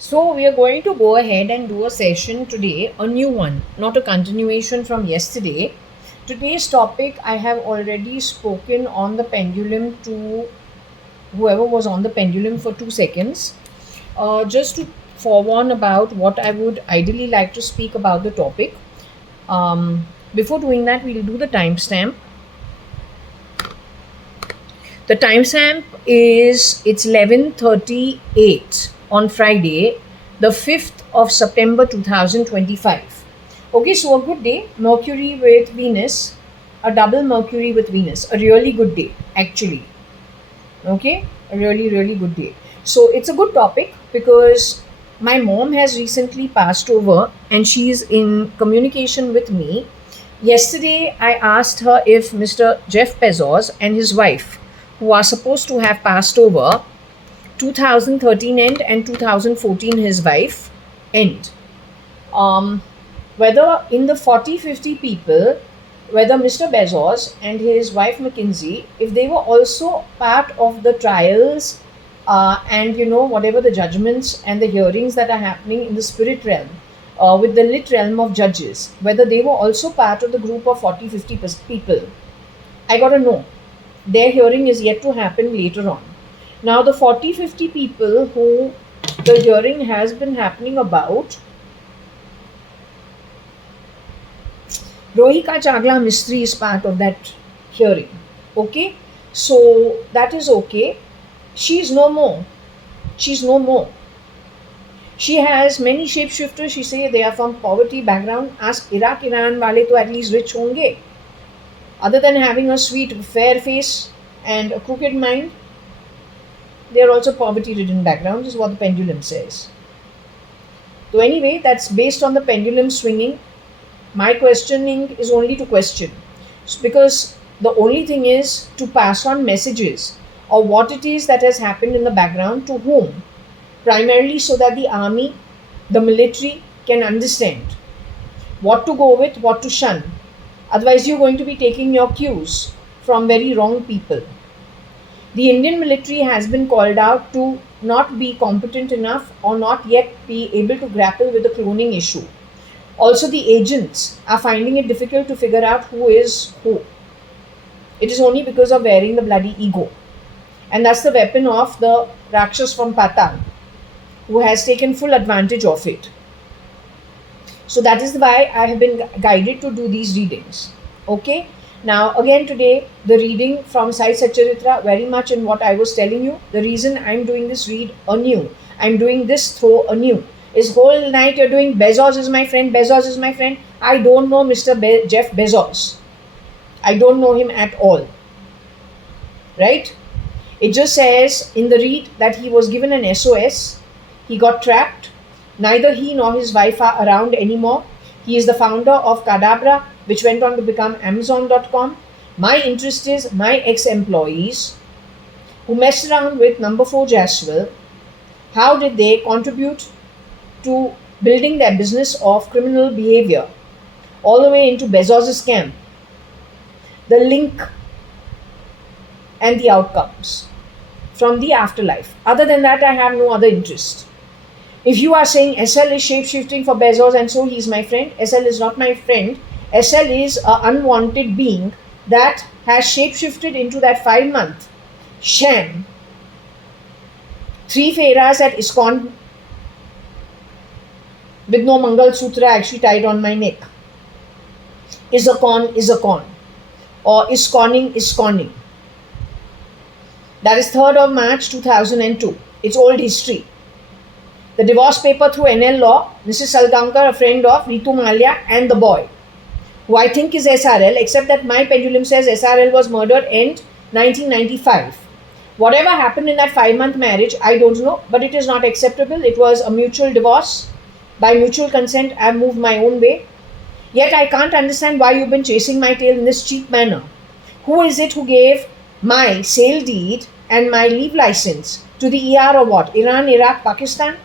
So we are going to go ahead and do a session today, a new one, not a continuation from yesterday. Today's topic I have already spoken on the pendulum to whoever was on the pendulum for 2 seconds. Just to forewarn about what I would ideally like to speak about the topic. Before doing that, we'll do the timestamp. The timestamp is it's 11:38 on Friday, the 5th of September 2025. Okay, so a good day. Mercury with Venus, a double Mercury with Venus, a really good day actually. Okay, a really good day. So it's a good topic because my mom has recently passed over and she's in communication with me. Yesterday, I asked her if Mr. Jeff Bezos and his wife, who are supposed to have passed over, 2013 end and 2014 his wife end, whether in the 40-50 people, whether Mr. Bezos and his wife McKinsey, if they were also part of the trials and whatever the judgments and the hearings that are happening in the spirit realm with the lit realm of judges, whether they were also part of the group of 40-50 people. I got to know. Their hearing is yet to happen later on. Now the 40-50 people who the hearing has been happening about, Rohika Chagla Mistry is part of that hearing. Okay, so that is okay. She's no more. She's no more. She has many shapeshifters. She say they are from poverty background. Ask Iraq, Iran wale to at least rich honge. Other than having a sweet fair face and a crooked mind, they are also poverty-ridden backgrounds, is what the pendulum says. So anyway, that's based on the pendulum swinging. My questioning is only to question, because the only thing is to pass on messages of what it is that has happened in the background to whom, primarily so that the army, the military can understand what to go with, what to shun. Otherwise, you're going to be taking your cues from very wrong people. The Indian military has been called out to not be competent enough or not yet be able to grapple with the cloning issue. Also, the agents are finding it difficult to figure out who is who. It is only because of wearing the bloody ego. And that's the weapon of the Rakshas from Patal, who has taken full advantage of it. So that is why I have been guided to do these readings. Okay. Now again today, the reading from Sai Satcharitra, very much in what I was telling you. The reason I'm doing this read anew, I'm doing this throw anew, is whole night you're doing Bezos is my friend, Bezos is my friend. I don't know Mr. Jeff Bezos. I don't know him at all. Right? It just says in the read that he was given an SOS. He got trapped. Neither he nor his wife are around anymore. He is the founder of Cadabra, which went on to become Amazon.com. My interest is my ex-employees who messed around with number 4 Jaswell. How did they contribute to building their business of criminal behavior all the way into Bezos' scam? The link and the outcomes from the afterlife. Other than that, I have no other interest. If you are saying SL is shape-shifting for Bezos and so he is my friend, SL is not my friend. SL is an unwanted being that has shape-shifted into that 5-month sham. 3 feras at ISKCON with no Mangal Sutra actually tied on my neck. Is a con. Or ISKCONing. That is 3rd of March 2002. It's old history. The divorce paper through NL law, Mrs. Salgankar, a friend of Ritu Malia and the boy, who I think is SRL, except that my pendulum says SRL was murdered end 1995. Whatever happened in that 5-month marriage, I don't know, but it is not acceptable. It was a mutual divorce. By mutual consent, I have moved my own way. Yet I can't understand why you've been chasing my tail in this cheap manner. Who is it who gave my sale deed and my leave license to the ER or what? Iran, Iraq, Pakistan?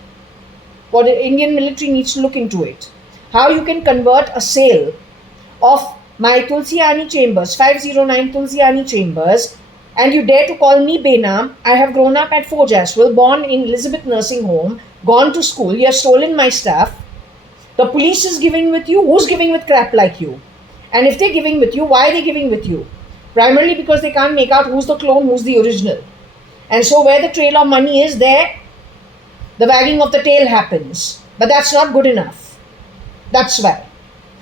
What the Indian military needs to look into it. How you can convert a sale of my Tulsiani chambers, 509 Tulsiani chambers, and you dare to call me Benam. I have grown up at 4 Jaswell, born in Elizabeth Nursing Home, gone to school, you have stolen my stuff, the police is giving with you. Who's giving with crap like you? And if they're giving with you, why are they giving with you? Primarily because they can't make out who's the clone, who's the original. And so where the trail of money is, there the wagging of the tail happens. But that's not good enough. That's why.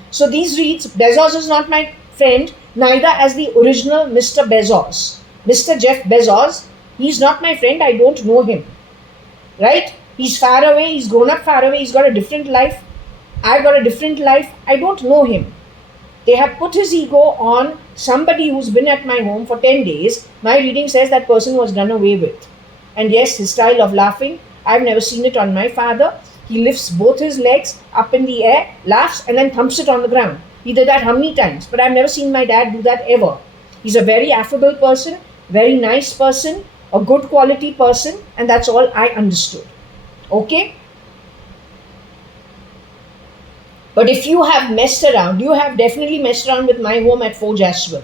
So these reads, Bezos is not my friend, neither as the original Mr. Bezos. Mr. Jeff Bezos, he's not my friend, I don't know him. Right? He's far away, he's grown up far away, he's got a different life. I've got a different life, I don't know him. They have put his ego on somebody who's been at my home for 10 days. My reading says that person was done away with. And yes, his style of laughing, I've never seen it on my father. He lifts both his legs up in the air, laughs, and then thumps it on the ground. He did that how many times? But I've never seen my dad do that ever. He's a very affable person, very nice person, a good quality person, and that's all I understood. Okay? But if you have messed around, you have definitely messed around with my home at Forge as well.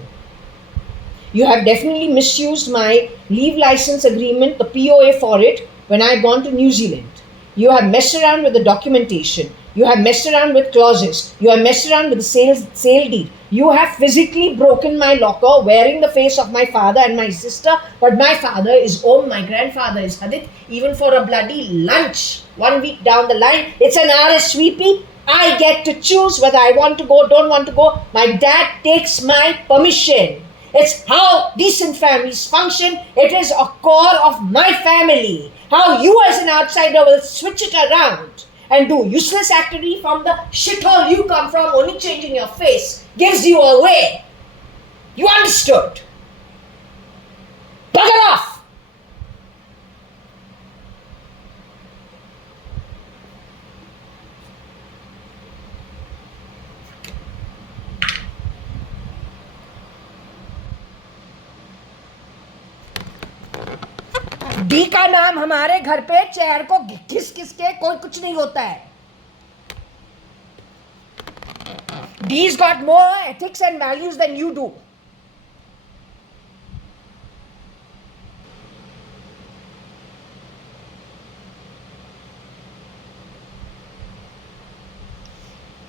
You have definitely misused my leave license agreement, the POA for it, when I had gone to New Zealand. You have messed around with the documentation. You have messed around with clauses. You have messed around with the sale deed. You have physically broken my locker wearing the face of my father and my sister. But my father is Om, my grandfather is Hadith. Even for a bloody lunch 1 week down the line, it's an RSVP. I get to choose whether I want to go, don't want to go. My dad takes my permission. It's how decent families function. It is a core of my family. How you as an outsider will switch it around and do useless activity from the shithole you come from, only changing your face gives you away. You understood? Bugger off! D का नाम हमारे घर पे chair को घिस घिस के कोई कुछ नहीं होता है. D's got more ethics and values than you do.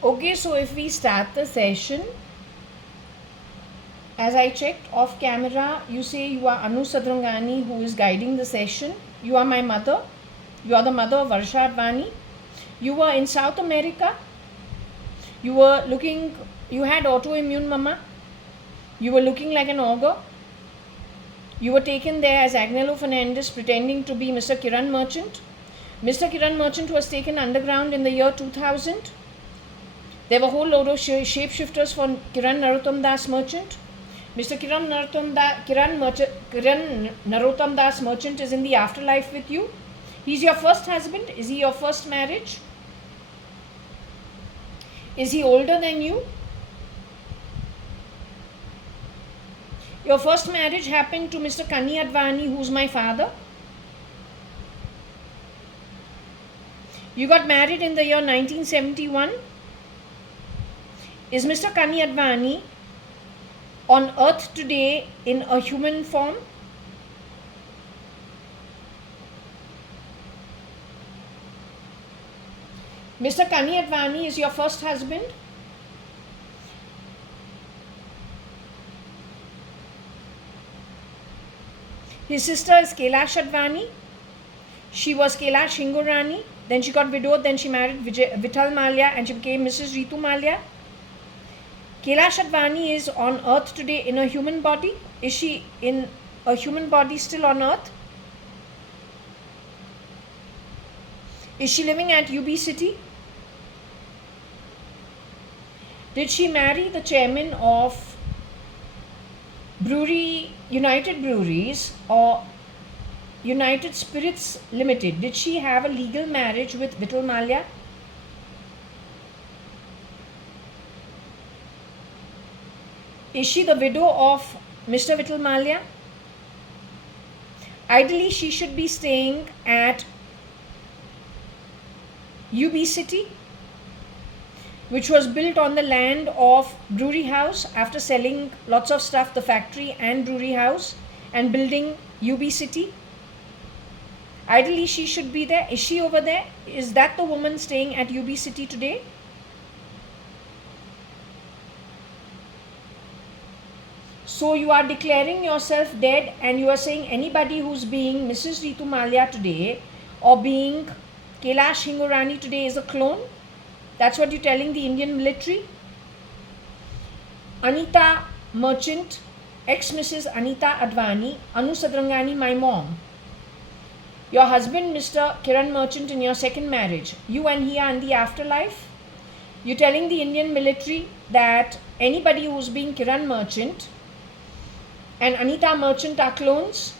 Okay, so if we start the session, as I checked off camera, you say you are Anu Sadrungani, who is guiding the session. You are my mother. You are the mother of JAYA.ADVANI. You were in South America. You were looking, you had autoimmune, mama. You were looking like an ogre. You were taken there as Agnello Fernandez pretending to be Mr. Kiran Merchant. Mr. Kiran Merchant was taken underground in the year 2000. There were a whole load of shapeshifters for Kiran Narottam Das Merchant. Mr. Kiran Narottam Das Merchant is in the afterlife with you. He's your first husband. Is he your first marriage? Is he older than you? Your first marriage happened to Mr. Kani.ADVANI, who's my father. You got married in the year 1971. Is Mr. Kani.ADVANI on earth today in a human form? Mr. Kani.ADVANI is your first husband. His sister is Kailash.ADVANI. She was Kailash Hingorani. Then she got widowed. Then she married Vital Malia and she became Mrs. Ritu Malia. Kailash.ADVANI is on earth today in a human body. Is she in a human body still on earth? Is she living at UB City? Did she marry the chairman of United Breweries or United Spirits Limited? Did she have a legal marriage with Vital Malia? Is she the widow of Mr. Vital Malia? Ideally, she should be staying at UB City, which was built on the land of Brewery House after selling lots of stuff, the factory and Brewery House, and building UB City. Ideally, she should be there. Is she over there? Is that the woman staying at UB City today? So you are declaring yourself dead, and you are saying anybody who's being Mrs. Ritu Malia today or being Kailash Hingorani today is a clone? That's what you're telling the Indian military? Anita Merchant, ex-Mrs. Anita Advani, Anu Sadrangani, my mom. Your husband, Mr. Kiran Merchant, in your second marriage, you and he are in the afterlife. You're telling the Indian military that anybody who's being Kiran Merchant and Anita Merchant are clones.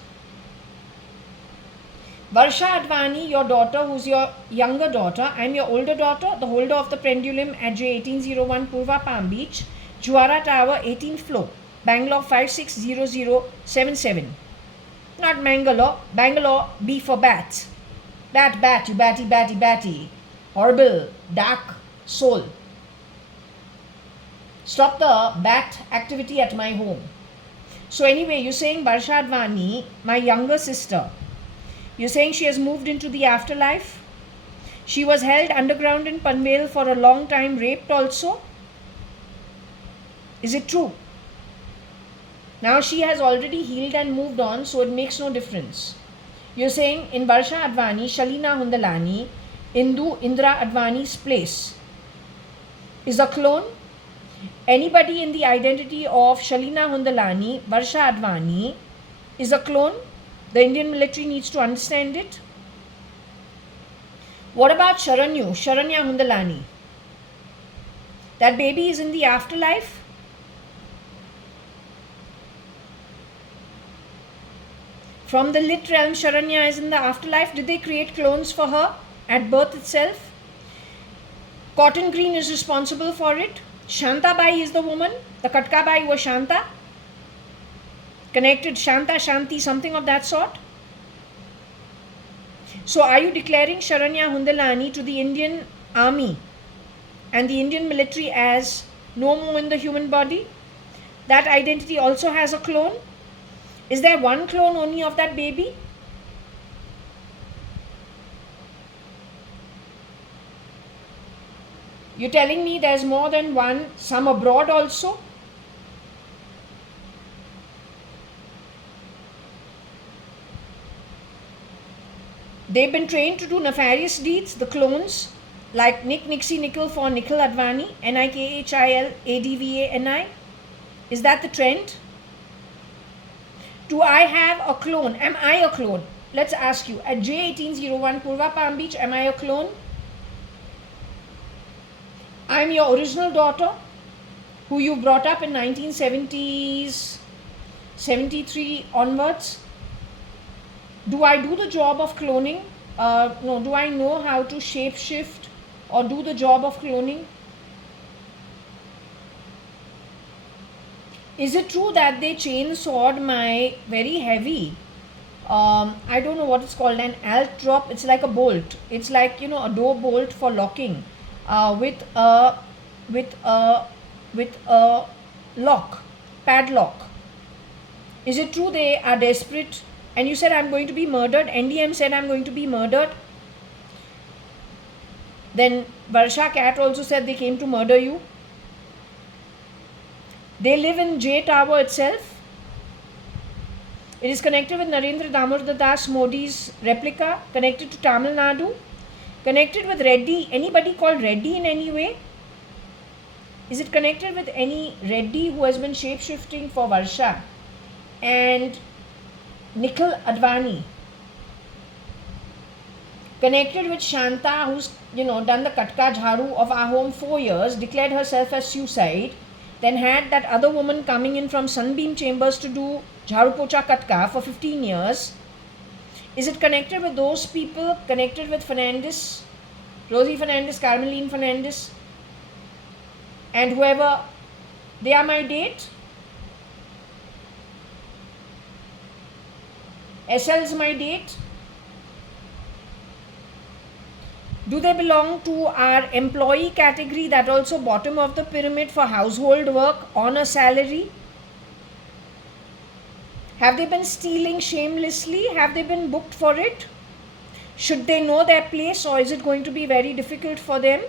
Varsha Advani, your daughter, who's your younger daughter, I'm your older daughter, the holder of the pendulum at J1801 Purva Palm Beach, Juara Tower, 18th floor, Bangalore 560077. Not Mangalore, Bangalore, B for bat. Bat, you batty. Horrible, dark soul. Stop the bat activity at my home. So anyway, you're saying Varsha Advani, my younger sister, you're saying she has moved into the afterlife. She was held underground in Panvel for a long time, raped also. Is it true? Now she has already healed and moved on, so it makes no difference. You're saying in Varsha Advani, Shalina Hundalani, Indu Indra Advani's place is a clone. Anybody in the identity of Shalina Hundalani, Varsha Advani is a clone. The Indian military needs to understand it. What about Sharanya Hundalani? That baby is in the afterlife. From the lit realm, Sharanya is in the afterlife. Did they create clones for her at birth itself? Cotton Green is responsible for it. Shanta Bai is the woman. The Katka Bai was Shanta. Connected Shanta, Shanti, something of that sort. So are you declaring Sharanya Hundalani to the Indian army and the Indian military as no more in the human body? That identity also has a clone. Is there one clone only of that baby? You're telling me there's more than one, some abroad also? They've been trained to do nefarious deeds, the clones, like Nixie Nickel for Nikhil Advani, NIKHILADVANI. Is that the trend? Do I have a clone? Am I a clone? Let's ask you. At J1801 Purva Palm Beach, am I a clone? I'm your original daughter, who you brought up in 1970s, 73 onwards. Do I do the job of cloning? No, do I know how to shapeshift or do the job of cloning? Is it true that they chainsawed my very heavy, I don't know what it's called, an alt drop? It's like a bolt. It's like, a door bolt for locking with a lock, padlock. Is it true they are desperate? And you said I'm going to be murdered. NDM said I'm going to be murdered. Then Varsha Cat also said they came to murder you. They live in J Tower itself. It is connected with Narendra Damodar Das Modi's replica, connected to Tamil Nadu, connected with Reddy. Anybody called Reddy in any way? Is it connected with any Reddy who has been shape-shifting for Varsha? And Nikhil Advani, connected with Shanta, who's done the Katka Jharu of our home 4 years, declared herself as suicide, then had that other woman coming in from Sunbeam Chambers to do Jharu Pocha Katka for 15 years. Is it connected with those people, connected with Fernandez, Rosie Fernandez, Carmeline Fernandez, and whoever? They are my date. SL is my date. Do they belong to our employee category, that also bottom of the pyramid for household work on a salary? Have they been stealing shamelessly? Have they been booked for it? Should they know their place, or is it going to be very difficult for them?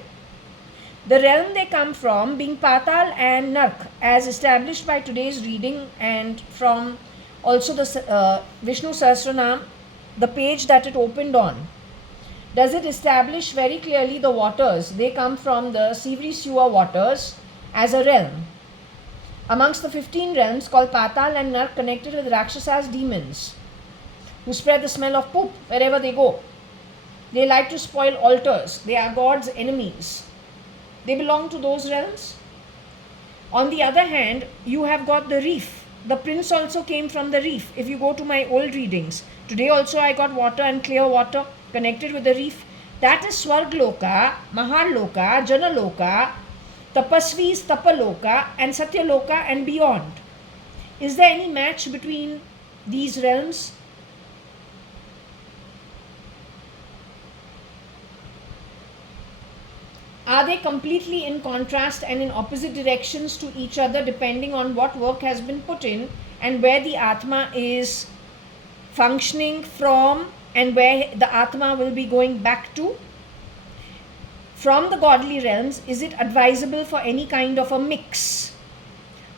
The realm they come from, being Patal and Nark, as established by today's reading and from also the Vishnu Sahasranam, the page that it opened on, does it establish very clearly the waters? They come from the Sivri sewer waters as a realm. Amongst the 15 realms called Patal and Nark, connected with Rakshasas, demons, who spread the smell of poop wherever they go. They like to spoil altars. They are God's enemies. They belong to those realms. On the other hand, you have got the reef. The prince also came from the reef. If you go to my old readings, today also I got water and clear water connected with the reef. That is Swargloka, Maharloka, Janaloka, Tapasvis, Tapaloka, and Satyaloka and beyond. Is there any match between these realms? Are they completely in contrast and in opposite directions to each other depending on what work has been put in and where the Atma is functioning from and where the Atma will be going back to? From the godly realms, is it advisable for any kind of a mix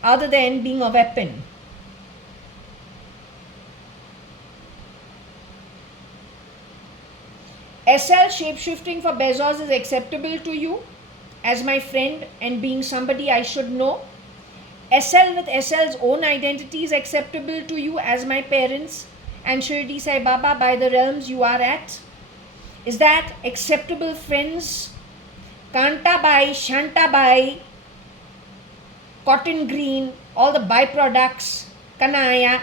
other than being a weapon? SL shapeshifting for Bezos is acceptable to you as my friend and being somebody I should know? SL with SL's own identity is acceptable to you as my parents and Shirdi Sai Baba by the realms you are at? Is that acceptable, friends? Kanta Bai, Shanta Bai, Cotton Green, all the byproducts, Kanaya,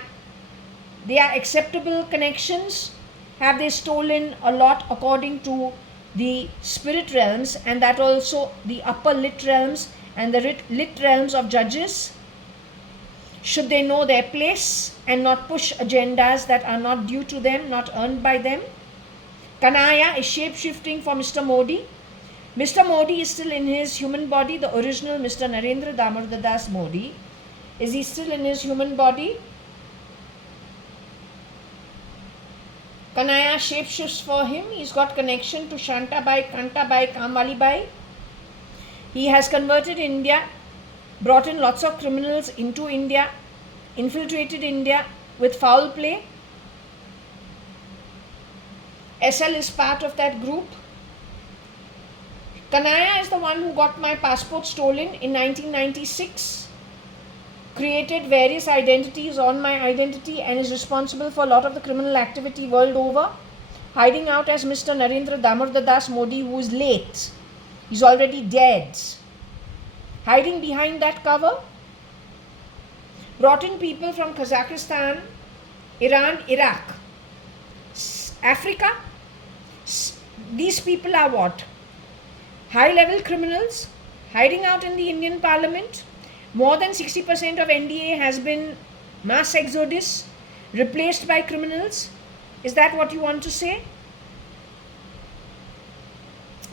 they are acceptable connections? Have they stolen a lot according to the spirit realms and that also the upper lit realms and the lit realms of judges? Should they know their place and not push agendas that are not due to them, not earned by them? Kanaya is shape-shifting for Mr. Modi. Mr. Modi is still in his human body, the original Mr. Narendra Damodar Das Modi. Is he still in his human body? Kanaya shapeshifts for him. He's got connection to Shantabai, Kantabai, Kamalibai. He has converted India, brought in lots of criminals into India, infiltrated India with foul play. SL is part of that group. Kanaya is the one who got my passport stolen in 1996. Created various identities on my identity and is responsible for a lot of the criminal activity world over, hiding out as Mr. Narendra Damodar Das Modi, who is late. He's already dead. Hiding behind that cover. Brought in people from Kazakhstan, Iran, Iraq, Africa. These people are what? High-level criminals, hiding out in the Indian Parliament. More than 60% of NDA has been mass exodus, replaced by criminals. Is that what you want to say?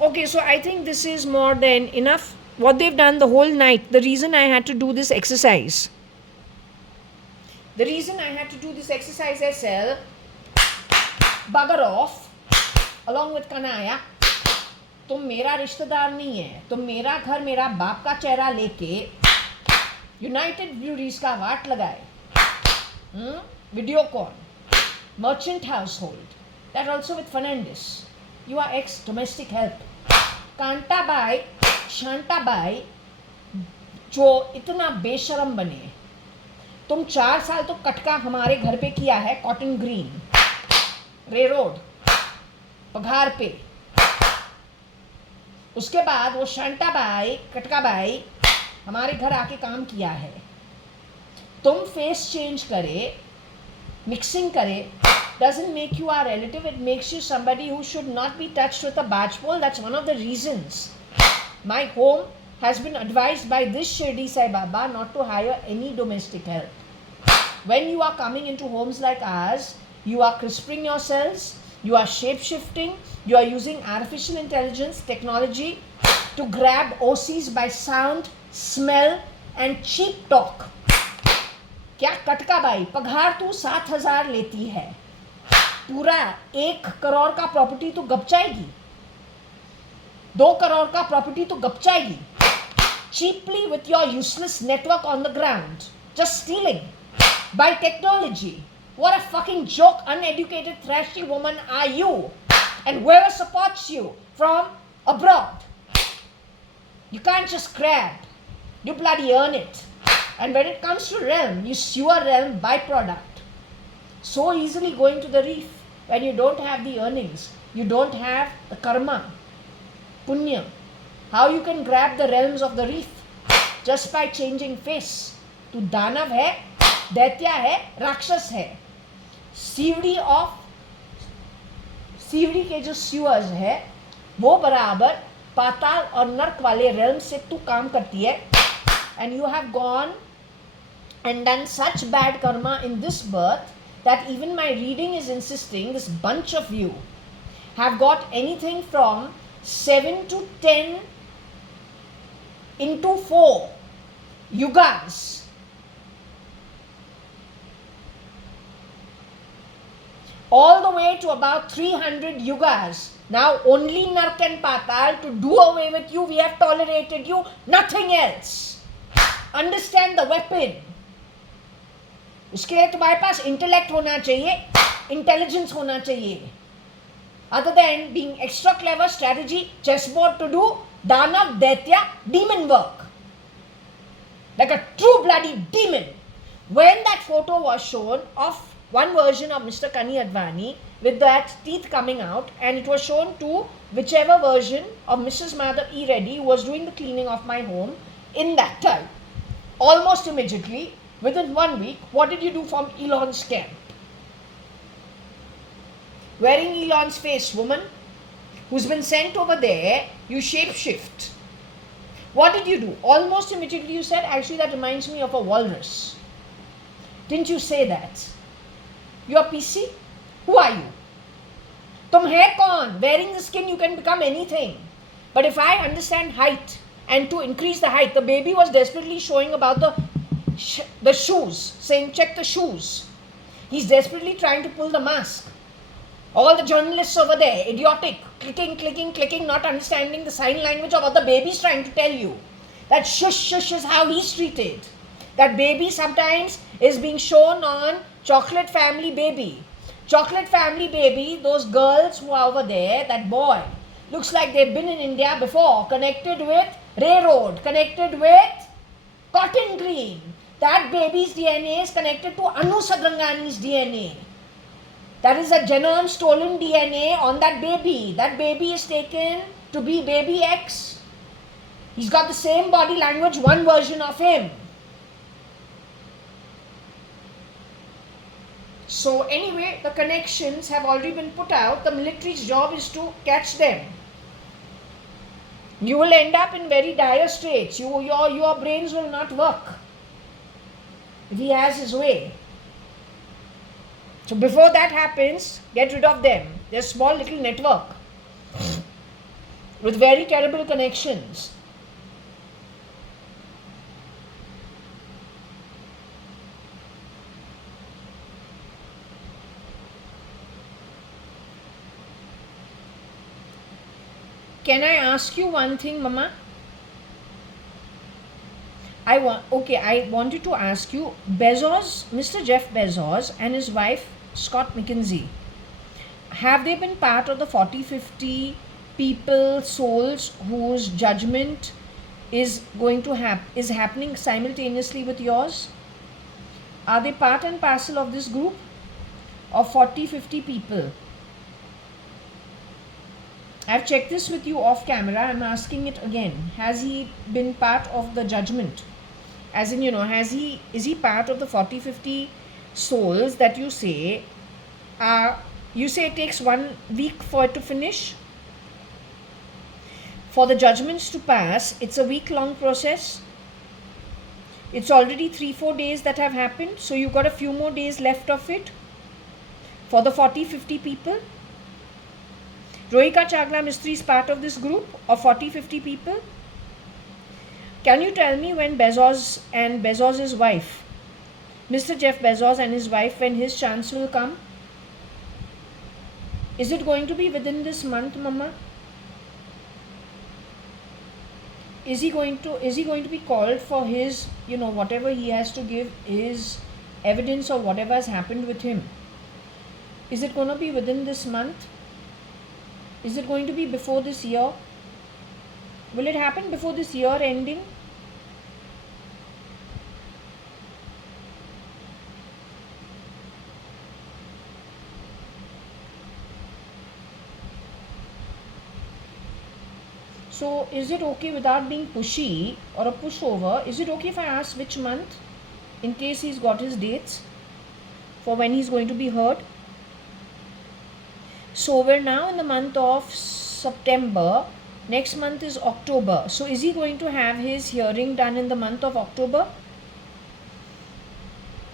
Okay, so I think this is more than enough. What they've done the whole night, the reason I had to do this exercise. SL, bugger off, along with Kanaya. तुम मेरा रिश्तेदार नहीं है, तुम मेरा घर मेरा बाप का चेहरा लेके यूनाइटेड ब्रूरीज का वाट लगाए, Videocon, merchant house hold, that also with Fernandes. You are ex domestic help. Kantabai, Shantabai जो इतना बेशरम बने. तुम 4 साल तो कटका हमारे घर पे किया है, कॉटन ग्रीन, रे रोड, पघार पे. उसके बाद वो शांताबाई, कटकाबाई हमारे घर आके काम किया है. तुम फेस चेंज करे, मिक्सिंग करे, doesn't make you our relative. It makes you somebody who should not be touched with a barge pole. That's one of the reasons my home has been advised by this Shirdi Sai Baba not to hire any domestic help. When you are coming into homes like ours, you are crisping yourselves, you are shape-shifting, you are using artificial intelligence technology to grab OCs by sound, smell and cheap talk. क्या कटका by, पघार तू 7,000 लेती है, पूरा 1 करोड़ का property तो गप जाएगी, 2 करोड़ का प्रॉपर्टी तो गप जाएगी. Cheaply with your useless network on the ground, just stealing by technology. What a fucking joke, uneducated, trashy woman are you, and whoever supports you from abroad. You can't just grab, you bloody earn it. And when it comes to realm, you sewer realm byproduct. So easily going to the reef when you don't have the earnings, you don't have the karma, punya. How you can grab the realms of the reef? Just by changing face. तू दानव है, दैत्या है, राक्षस है. सीवड़ी के जो sewers है वो बराबर पाताल और नर्क वाले realm से तू काम करती है. And you have gone and done such bad karma in this birth that even my reading is insisting this bunch of you have got anything from 7 to 10 into 4 yugas. All the way to about 300 yugas. Now only Nark and Patal, to do away with you, we have tolerated you, nothing else. Understand the weapon. उसके लिए तुम्हारे पास intellect होना चाहिए, intelligence होना चाहिए. Other than being extra clever strategy, chessboard to do Danav, Daitya, demon work. Like a true bloody demon. When that photo was shown of one version of Mr. JAYA.ADVANI with that teeth coming out, and it was shown to whichever version of Mrs. Madhav E. Reddy who was doing the cleaning of my home in that time. Almost immediately, within 1 week, what did you do from Elon's camp? Wearing Elon's face, woman, who's been sent over there, you shapeshift. What did you do? Almost immediately you said, actually that reminds me of a walrus. Didn't you say that? You are PC? Who are you? Tum hai kaun? Wearing the skin you can become anything. But if I understand height, and to increase the height, the baby was desperately showing about the shoes, saying check the shoes. He's desperately trying to pull the mask. All the journalists over there, idiotic, clicking, not understanding the sign language of what the baby's trying to tell you. That shush is how he's treated. That baby sometimes is being shown on Chocolate Family Baby. Chocolate Family Baby, those girls who are over there, that boy, looks like they've been in India before, connected with railroad, connected with cotton green. That baby's DNA is connected to Anu Sadrangani's DNA. That is a genome stolen DNA on that baby. That baby is taken to be baby X. He's got the same body language, one version of him. So anyway, the connections have already been put out. The military's job is to catch them. You will end up in very dire straits. Your brains will not work if he has his way. So before that happens, get rid of them. They're a small little network with very terrible connections. Can I ask you one thing, Mama? I wanted to ask you, Bezos, Mr. Jeff Bezos and his wife, Scott McKinsey, have they been part of the 40-50 people, souls whose judgment is happening simultaneously with yours? Are they part and parcel of this group of 40-50 people? I've checked this with you off camera. I'm asking it again. Has he been part of the judgment? As in, is he part of the 40-50 souls that you say it takes 1 week for it to finish? For the judgments to pass, it's a week-long process. It's already 3-4 days that have happened, so you've got a few more days left of it. For the 40-50 people, Rohika Chagla Mistry is part of this group of 40-50 people. Can you tell me when Bezos and Bezos' wife, Mr. Jeff Bezos and his wife, when his chance will come? Is it going to be within this month, Mama? Is he going to be called for his, whatever he has to give, his evidence of whatever has happened with him? Is it going to be within this month? Is it going to be before this year? Will it happen before this year ending? So is it okay, without being pushy or a pushover, is it okay if I ask which month, in case he's got his dates for when he's going to be heard? So we're now in the month of September. Next month is October. So is he going to have his hearing done in the month of October?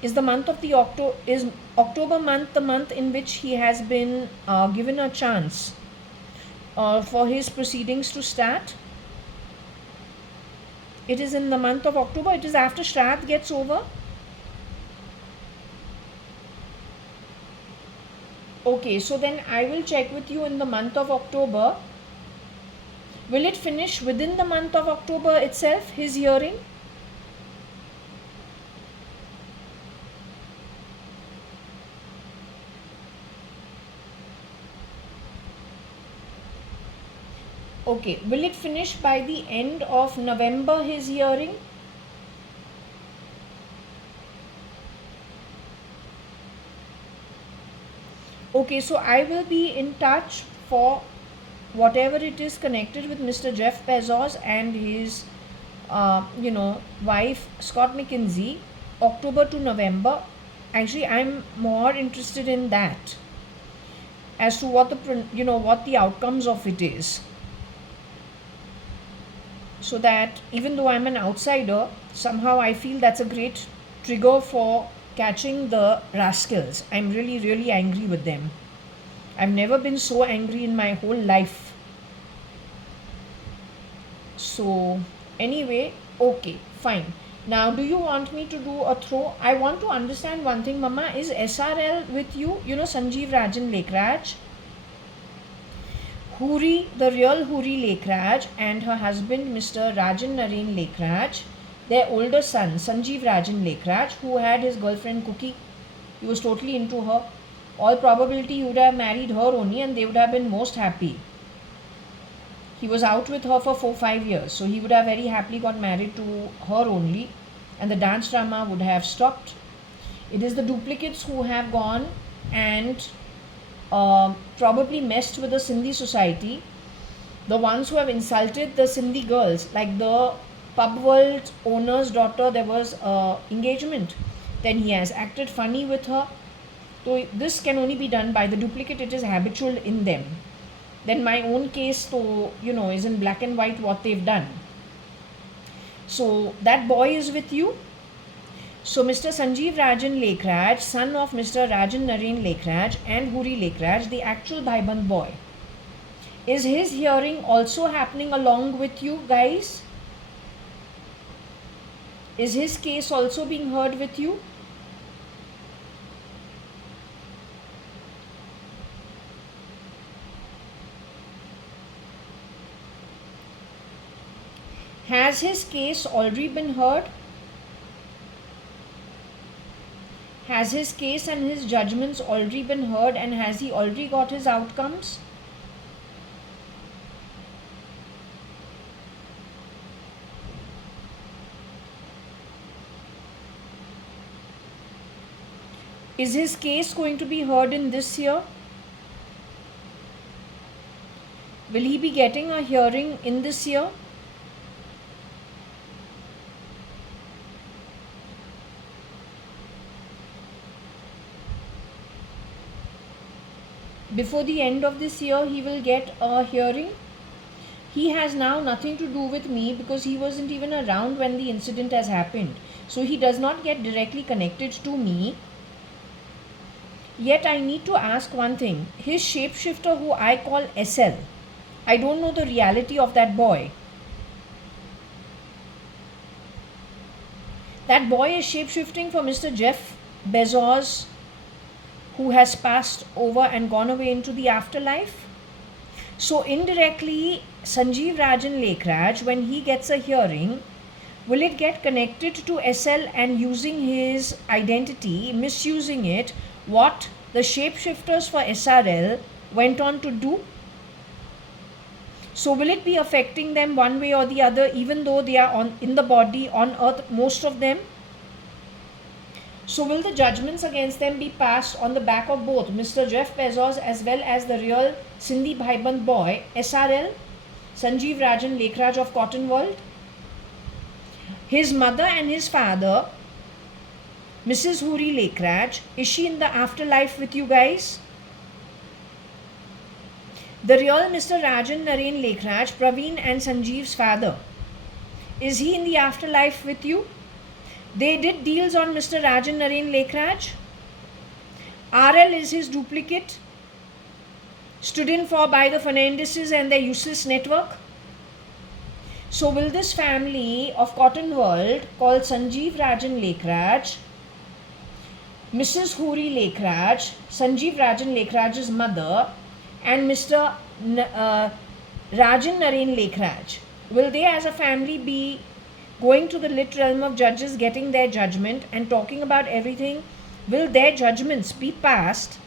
Is October month the month in which he has been given a chance for his proceedings to start? It is in the month of October. It is after Shraddh gets over. Okay, so then I will check with you in the month of October. Will it finish within the month of October itself, his hearing? Okay, will it finish by the end of November, his hearing? Okay, so I will be in touch for whatever it is connected with Mr. Jeff Bezos and his, wife Scott McKinsey, October to November. Actually, I'm more interested in that, as to what the outcomes of it is, so that even though I'm an outsider, somehow I feel that's a great trigger for catching the rascals. I'm really, really angry with them. I've never been so angry in my whole life. So, anyway, okay, fine. Now, do you want me to do a throw? I want to understand one thing, Mama. Is SRL with you? Sanjeev Rajan Lekraj? Huri, the real Huri Lekraj, and her husband, Mr. Rajan Naren Lekraj, their older son, Sanjeev Rajan Lekraj, who had his girlfriend Cookie. He was totally into her. All probability he would have married her only, and they would have been most happy. He was out with her for 4-5 years, so he would have very happily got married to her only, and the dance drama would have stopped. It is the duplicates who have gone and probably messed with the Sindhi society. The ones who have insulted the Sindhi girls, like the pub world owner's daughter, there was engagement. Then he has acted funny with her. So this can only be done by the duplicate. It is habitual in them. Then my own case, so is in black and white what they've done. So that boy is with you. So Mr. Sanjeev Rajan Lekraj, son of Mr. Rajan Naren Lekraj and Huri Lekraj, the actual Bhaiband boy, is his hearing also happening along with you guys? Is his case also being heard with you? Has his case already been heard? Has his case and his judgments already been heard, and has he already got his outcomes? Is his case going to be heard in this year? Will he be getting a hearing in this year? Before the end of this year, he will get a hearing. He has now nothing to do with me because he wasn't even around when the incident has happened. So he does not get directly connected to me. Yet I need to ask one thing. His shapeshifter, who I call SL, I don't know the reality of that boy. That boy is shapeshifting for Mr. Jeff Bezos who has passed over and gone away into the afterlife. So indirectly, Sanjeev Rajan Lekhraj, when he gets a hearing, will it get connected to SL and using his identity, misusing it, what the shapeshifters for SRL went on to do? So will it be affecting them one way or the other, even though they are in the body on earth, most of them? So will the judgments against them be passed on the back of both Mr. Jeff Bezos as well as the real Sindhi Bhaiband boy, SRL, Sanjeev Rajan Lekhraj of Cotton World? His mother and his father, Mrs. Huri Lekhraj, is she in the afterlife with you guys? The real Mr. Rajan Naren Lekhraj, Praveen and Sanjeev's father, is he in the afterlife with you? They did deals on Mr. Rajan Naren Lekhraj. RL is his duplicate, stood in for by the Fernandeses and their useless network. So will this family of Cotton World called Sanjeev Rajan Lekhraj, Mrs. Huri Lekhraj, Sanjeev Rajan Lekhraj's mother, and Mr. Rajan Naren Lekhraj, will they as a family be going to the lit realm of judges, getting their judgment and talking about everything? Will their judgments be passed,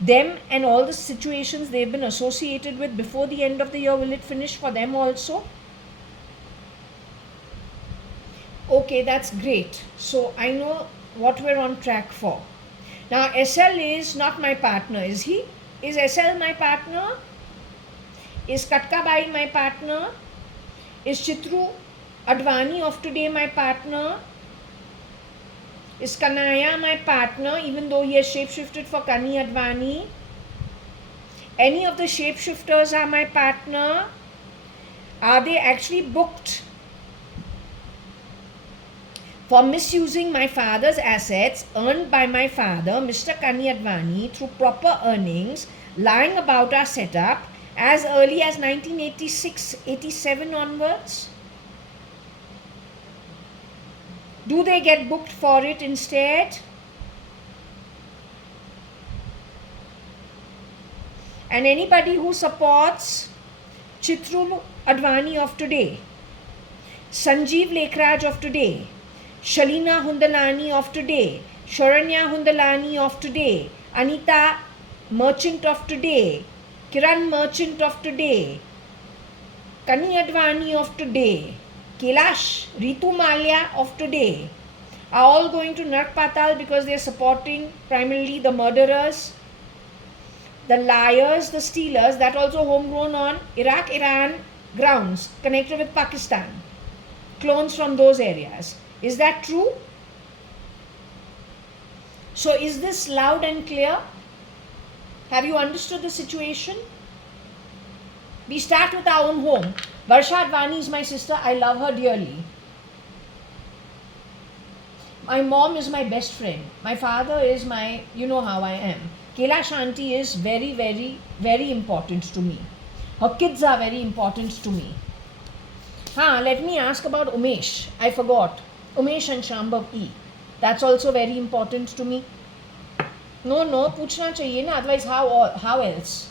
them and all the situations they've been associated with before the end of the year? Will it finish for them also? Okay, that's great. So I know what we're on track for. Now SL is not my partner, is he? Is SL my partner? Is Katkabai my partner? Is Chitru Advani of today my partner? Is Kanaya my partner, even though he has shapeshifted for Kani Advani? Any of the shapeshifters are my partner? Are they actually booked for misusing my father's assets earned by my father, Mr. Kani Advani, through proper earnings, lying about our setup as early as 1986-87 onwards? Do they get booked for it instead? And anybody who supports Chitru Advani of today, Sanjeev Lekhraj of today, Shalina Hundalani of today, Sharanya Hundalani of today, Anita Merchant of today, Kiran Merchant of today, Kani Advani of today, Kailash, Ritu Malia of today, are all going to Nark Patal because they are supporting primarily the murderers, the liars, the stealers, that also homegrown on Iraq-Iran grounds connected with Pakistan, clones from those areas. Is that true? So is this loud and clear? Have you understood the situation? We start with our own home. Varsha Advani is my sister. I love her dearly. My mom is my best friend. My father is my, you know how I am. Kailash Aunty is very, very, very important to me. Her kids are very important to me. Let me ask about Umesh. I forgot. Umesh and Shambhav E. That's also very important to me. No, पूछना चाहिए ना, otherwise how else?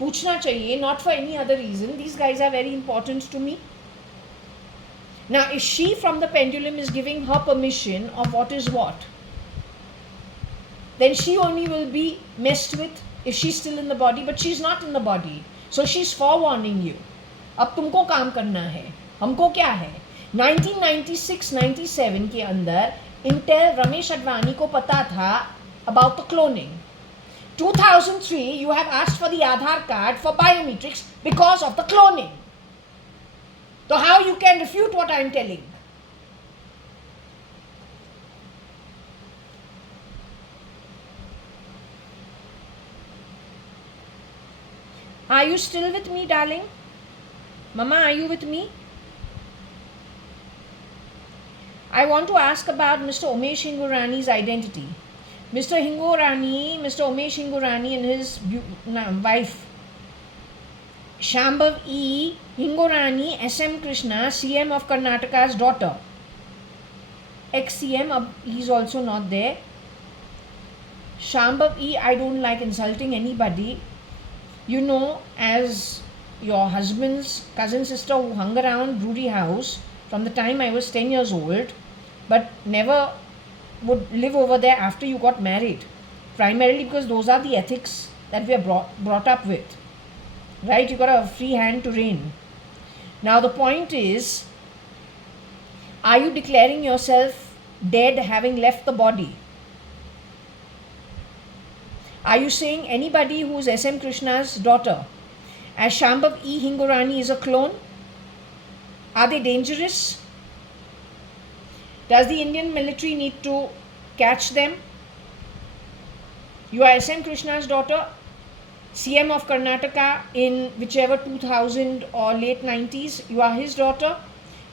पूछना चाहिए, not for any other reason. These guys are very important to me. Now, if she from the pendulum is giving her permission of what is what, then she only will be messed with if she's still in the body, but she's not in the body. So she's forewarning you. अब तुमको काम करना है, हमको क्या है? 1996-97 के अंदर इंटेल रमेश अडवाणी को पता था about the cloning. 2003 you have asked for the Aadhaar card for biometrics because of the cloning. So how you can refute what I am telling? Are you still with me, darling? Mama, are you with me? I want to ask about Mr. Umesh Hingorani's identity. Mr. Umesh Hingorani and his wife, Shambhav E. Hingorani, SM Krishna, CM of Karnataka's daughter. Ex-CM, he's also not there. Shambhav E, I don't like insulting anybody. You know, as your husband's cousin sister who hung around Broody House from the time I was 10 years old, but never would live over there after you got married. Primarily because those are the ethics that we are brought up with. Right? You got a free hand to reign. Now, the point is, are you declaring yourself dead having left the body? Are you saying anybody who is S.M. Krishna's daughter as Shambhav E. Hingorani is a clone? Are they dangerous? Does the Indian military need to catch them? You are S.M. Krishna's daughter, CM of Karnataka in whichever 2000 or late 90s. You are his daughter.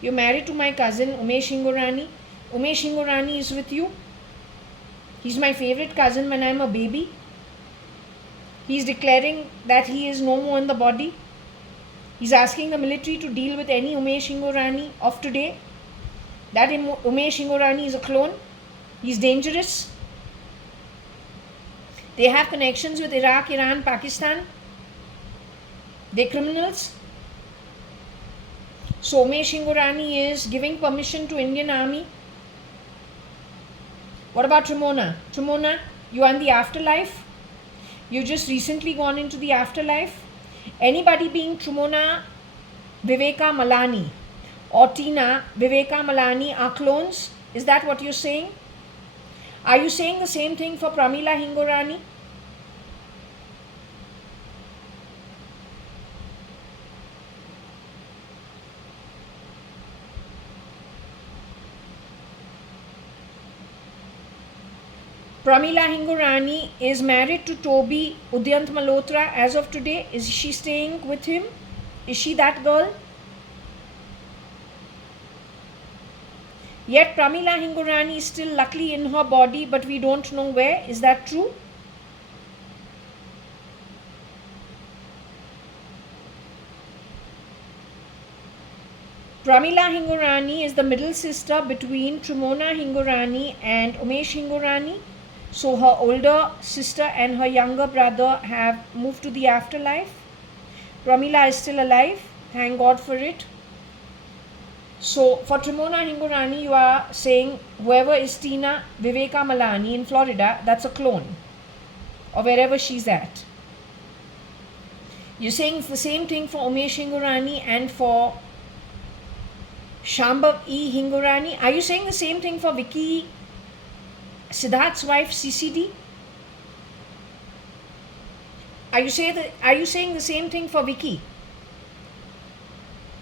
You're married to my cousin Umesh Hingorani. Umesh Hingorani is with you. He's my favorite cousin when I'm a baby. He's declaring that he is no more in the body. He's asking the military to deal with any Umesh Hingorani of today. That Umesh Hingorani is a clone. He's dangerous. They have connections with Iraq, Iran, Pakistan. They're criminals. So Umesh Hingorani is giving permission to Indian Army. What about Trimona? Trimona, you are in the afterlife. You just recently gone into the afterlife. Anybody being Trimona Viveka Malani or Tina Viveka Malani are clones? Is that what you're saying? Are you saying the same thing for Pramila Hingorani? Pramila Hingorani is married to Toby Udyant Malhotra as of today. Is she staying with him? Is she that girl? Yet Pramila Hingorani is still luckily in her body, but we don't know where. Is that true? Pramila Hingorani is the middle sister between Trimona Hingorani and Umesh Hingorani. So her older sister and her younger brother have moved to the afterlife. Pramila is still alive. Thank God for it. So for Trimona Hingorani, you are saying whoever is Tina Viveka Malani in Florida, that's a clone. Or wherever she's at. You're saying it's the same thing for Umesh Hingorani and for Shambhav E. Hingorani. Are you saying the same thing for Vicky, Siddharth's wife, CCD? Are you saying the same thing for Vicky?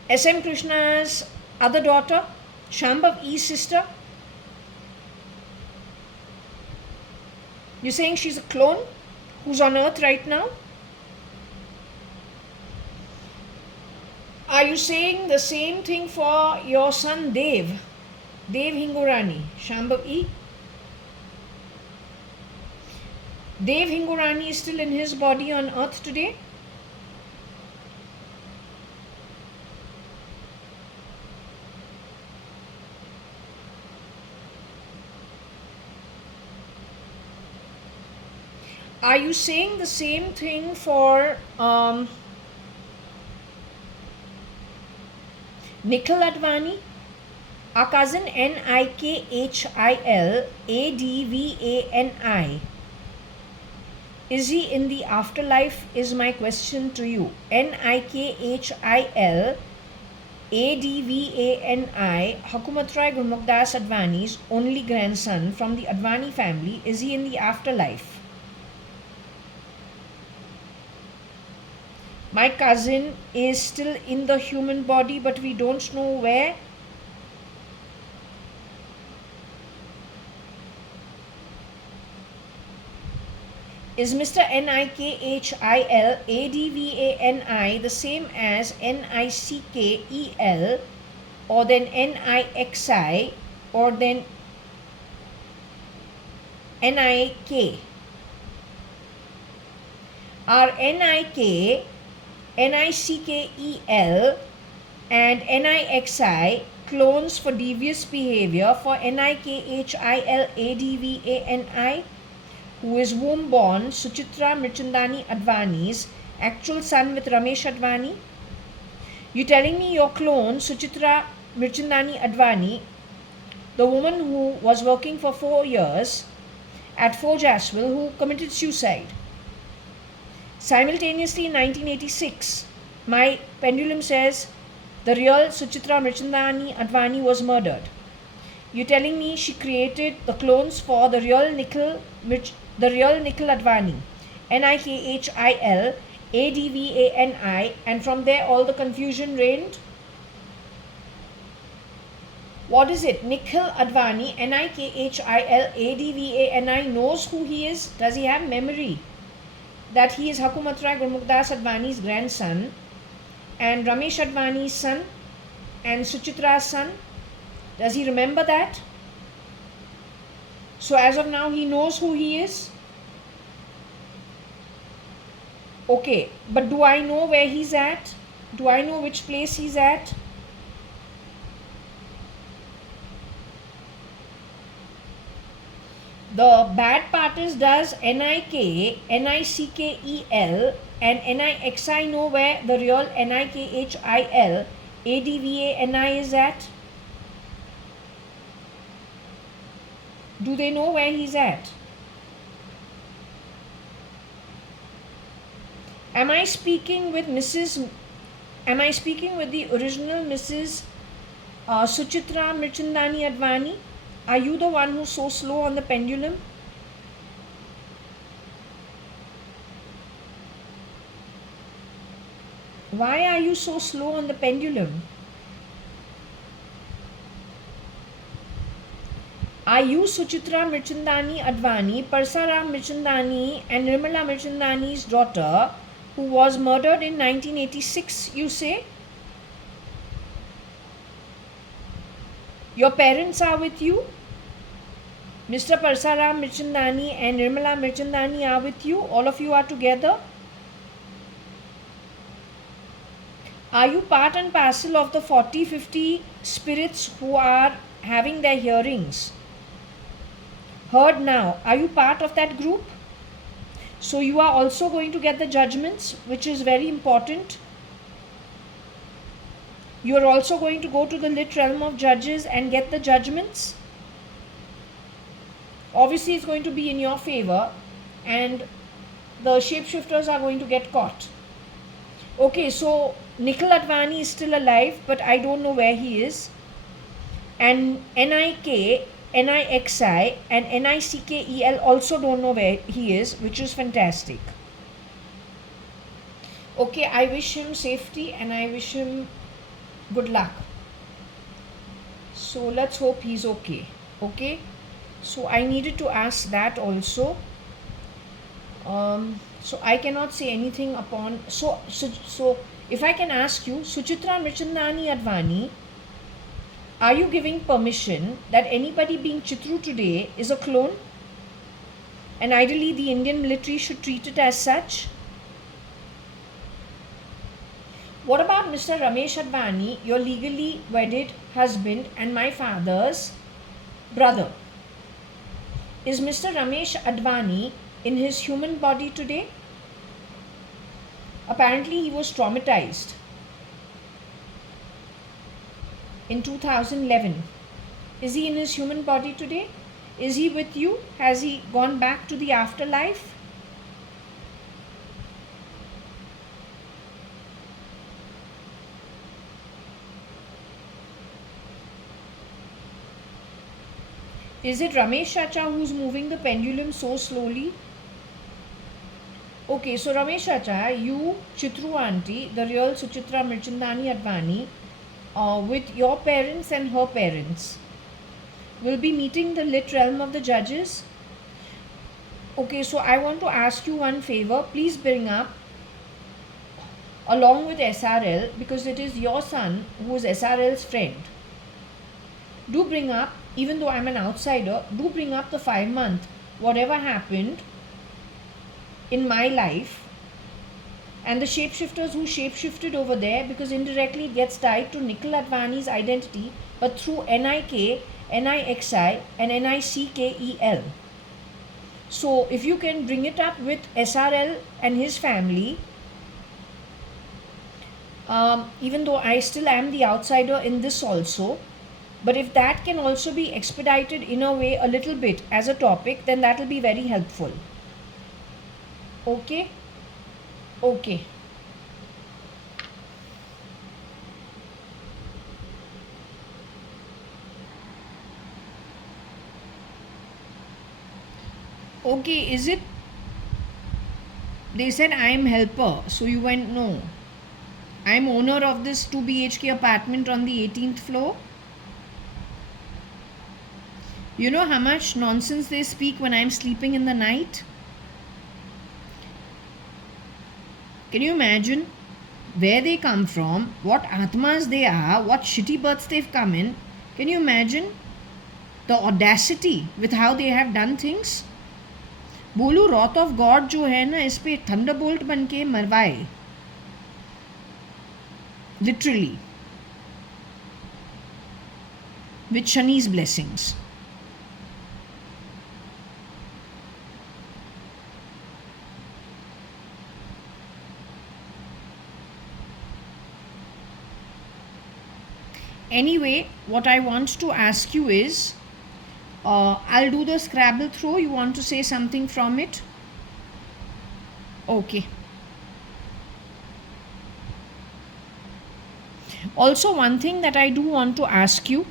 S.M. Krishna's other daughter, Shambhav E's sister? You're saying she's a clone who's on earth right now? Are you saying the same thing for your son Dev Hingorani, Shambhav E? Dev Hingorani is still in his body on earth today? Are you saying the same thing for Nikhil Advani? Our cousin Nikhil. Is he in the afterlife is my question to you. Nikhil Hukumat Rai Gurmukdas Advani's only grandson from the Advani family. Is he in the afterlife? My cousin is still in the human body, but we don't know where. Is Mr. Nikhil the same as Nikel or then Nixi or then Nik? Are Nik, Nikel and Nixi clones for devious behavior for Nikhil Advani? who is womb born Suchitra Mirchandani Advani's actual son with Ramesh Advani? You telling me your clone Suchitra Mirchandani Advani, the woman who was working for 4 years at Forge Asheville, who committed suicide. Simultaneously in 1986, my pendulum says the real Suchitra Mirchandani Advani was murdered. You're telling me she created the clones for the real Nikhil Advani, NIKHIL ADVANI, and from there all the confusion reigned? What is it? Nikhil Advani, NIKHIL ADVANI, knows who he is? Does he have memory that he is Hakumat Rai Gurmukdas Advani's grandson and Ramesh Advani's son and Suchitra's son? Does he remember that? So as of now he knows who he is? Okay, but do I know where he's at? Do I know which place he's at? The bad part is, does NIK, NICKEL and NIXI know where the real NIKHIL ADVANI is at? Do they know where he's at? Am I speaking with the original Mrs. Suchitra Mirchandani Advani? Are you the one who's so slow on the pendulum? Why are you so slow on the pendulum? Are you Suchitra Mirchandani Advani, Parsaram Mirchandani and Nirmala Mirchandani's daughter, who was murdered in 1986, you say? Your parents are with you? Mr. Parsaram Mirchandani and Nirmala Mirchandani are with you? All of you are together? Are you part and parcel of the 40-50 spirits who are having their hearings heard now? Are you part of that group? So you are also going to get the judgments, which is very important. You are also going to go to the lit realm of judges and get the judgments. Obviously it's going to be in your favor and the shapeshifters are going to get caught. Okay, so Nikhil Advani is still alive, but I don't know where he is. And NIK, NIXI and NICKEL also don't know where he is, which is fantastic. Okay, I wish him safety and I wish him good luck. So let's hope he's okay. Okay, so I needed to ask that also. So I cannot say anything upon. So if I can ask you, Suchitra Mirchandani Advani, are you giving permission that anybody being Chitru today is a clone? And ideally the Indian military should treat it as such? What about Mr. Ramesh Advani, your legally wedded husband and my father's brother? Is Mr. Ramesh Advani in his human body today? Apparently he was traumatized in 2011. Is he in his human body today? Is he with you? Has he gone back to the afterlife? Is it Ramesh Chacha who's moving the pendulum so slowly? Okay, so Ramesh Chacha, you, Chitru auntie, the real Suchitra Mirchandani Advani, with your parents and her parents, will be meeting the lit realm of the judges. Okay, so I want to ask you one favor. Please bring up, along with SRL, because it is your son who is SRL's friend. Do bring up, even though I'm an outsider, do bring up the 5-month, whatever happened in my life and the shapeshifters who shapeshifted over there, because indirectly it gets tied to Nikhil Advani's identity, but through NIK, NIXI and NICKEL. So if you can bring it up with SRL and his family, even though I still am the outsider in this also, but if that can also be expedited in a way a little bit as a topic, then that will be very helpful. Okay? Okay. Okay, is it? They said I am helper, so you went no. I am owner of this 2 BHK apartment on the 18th floor. You know how much nonsense they speak when I am sleeping in the night? Can you imagine where they come from, what Atmas they are, what shitty births they've come in? Can you imagine the audacity with how they have done things? बोलू रॉथ of God जो है ना, इस पे Thunderbolt बन के मरवाए, literally, with Shani's blessings. Anyway, what I want to ask you is, I'll do the Scrabble throw. You want to say something from it? Okay. Also, one thing that I do want to ask you,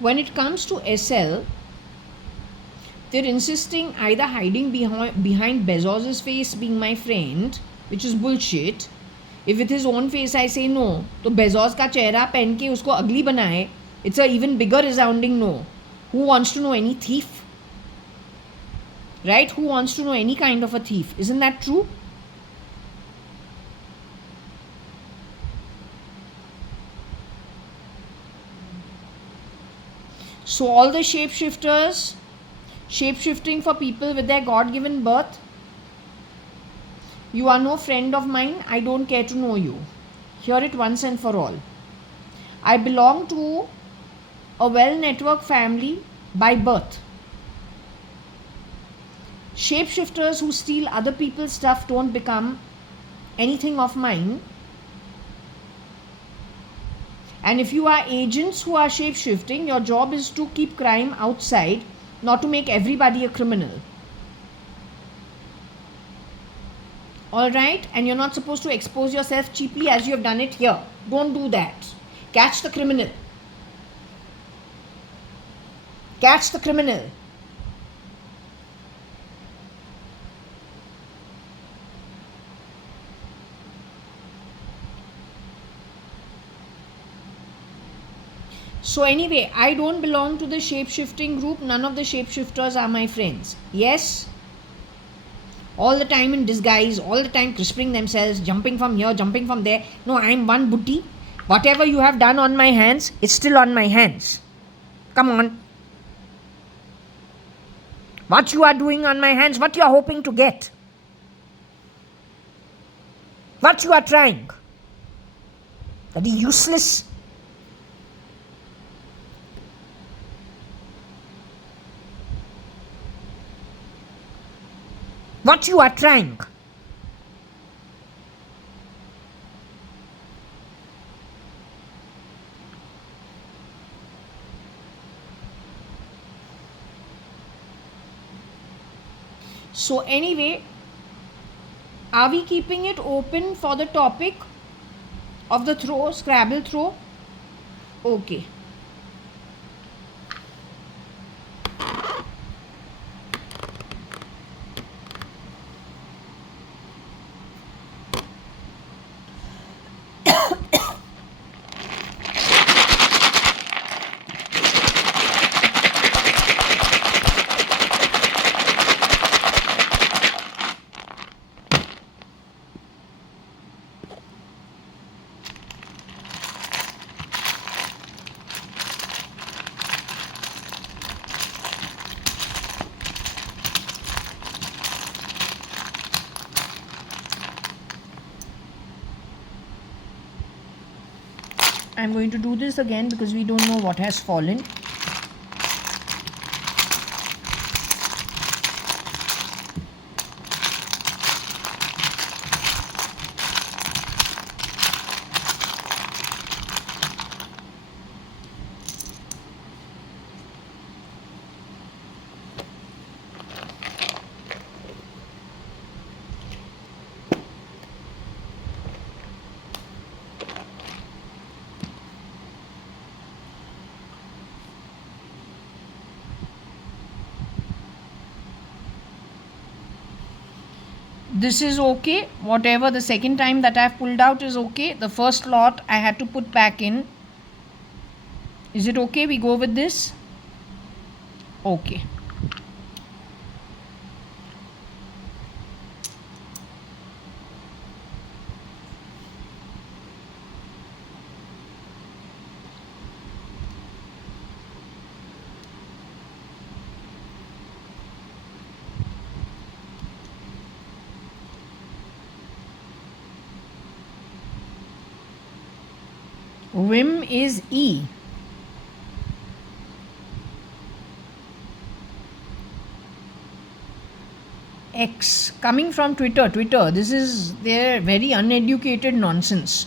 when it comes to SL, they're insisting either hiding behind Bezos's face being my friend, which is bullshit. If with his own face I say no, तो Bezos का चेहरा पहन के उसको अगली बनाए, it's a even bigger resounding no. Who wants to know any thief? Right? Who wants to know any kind of a thief? Isn't that true? So all the shapeshifters, shapeshifting for people with their God-given birth, you are no friend of mine. I don't care to know you. Hear it once and for all. I belong to a well-networked family by birth. Shapeshifters who steal other people's stuff don't become anything of mine. And if you are agents who are shape-shifting, your job is to keep crime outside, not to make everybody a criminal. Alright? And you're not supposed to expose yourself cheaply as you have done it here. Don't do that. Catch the criminal. Catch the criminal. So anyway, I don't belong to the shape-shifting group. None of the shapeshifters are my friends. Yes? All the time in disguise, all the time crisping themselves, jumping from here, jumping from there. No, I'm one booty. Whatever you have done on my hands, it's still on my hands. Come on. What you are doing on my hands, what you are hoping to get. What you are trying. That is useless. What you are trying. So anyway, are we keeping it open for the topic of the throw, Scrabble throw? Okay. I'm going to do this again because we don't know what has fallen. This is okay. Whatever the second time that I've pulled out is okay. The first lot I had to put back in. Is it okay? We go with this? Okay. Vim is E. X coming from Twitter. This is their very uneducated nonsense.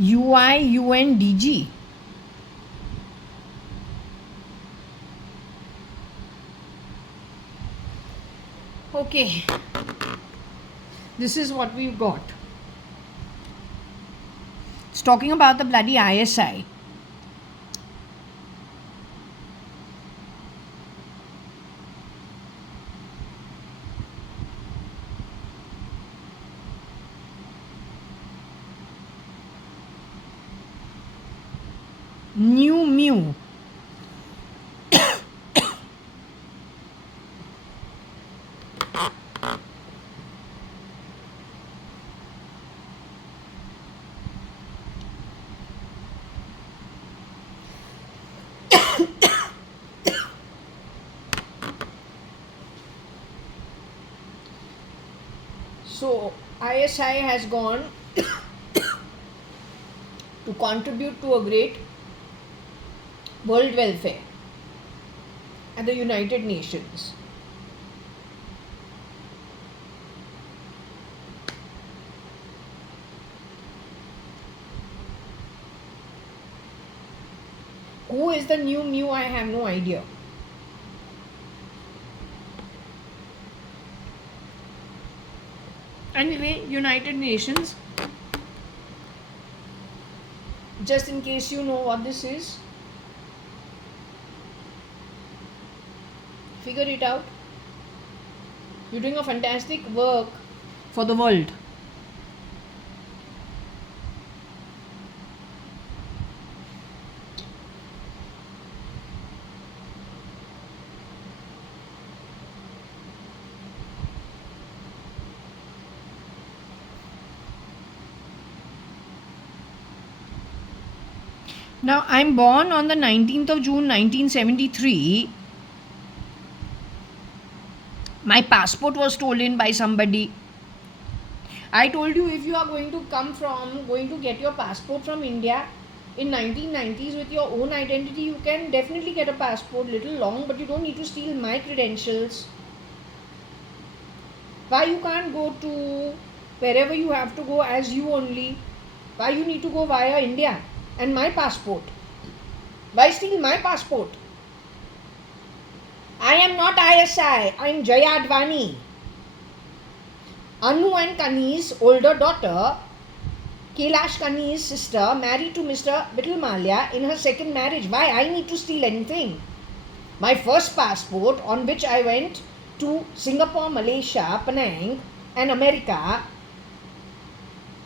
UIUNDG. Okay, this is what we've got. It's talking about the bloody ISI. New Mu. So ISI has gone to contribute to a great world welfare at the United Nations. Who is the new Mu? I have no idea. Anyway, United Nations. Just in case you know what this is, figure it out. You're doing a fantastic work for the world. Now, I'm born on the 19th of June 1973. My passport was stolen by somebody. I told you, if you are going to get your passport from India in 1990s with your own identity, you can definitely get a passport, little long, but you don't need to steal my credentials. Why you can't go to wherever you have to go as you only? Why you need to go via India and my passport? Why steal my passport? I am not ISI, I am JAYA.ADVANI. Anu and Kani's older daughter, Kailash Kani's sister, married to Mr. Vittal in her second marriage. Why I need to steal anything? My first passport, on which I went to Singapore, Malaysia, Penang and America,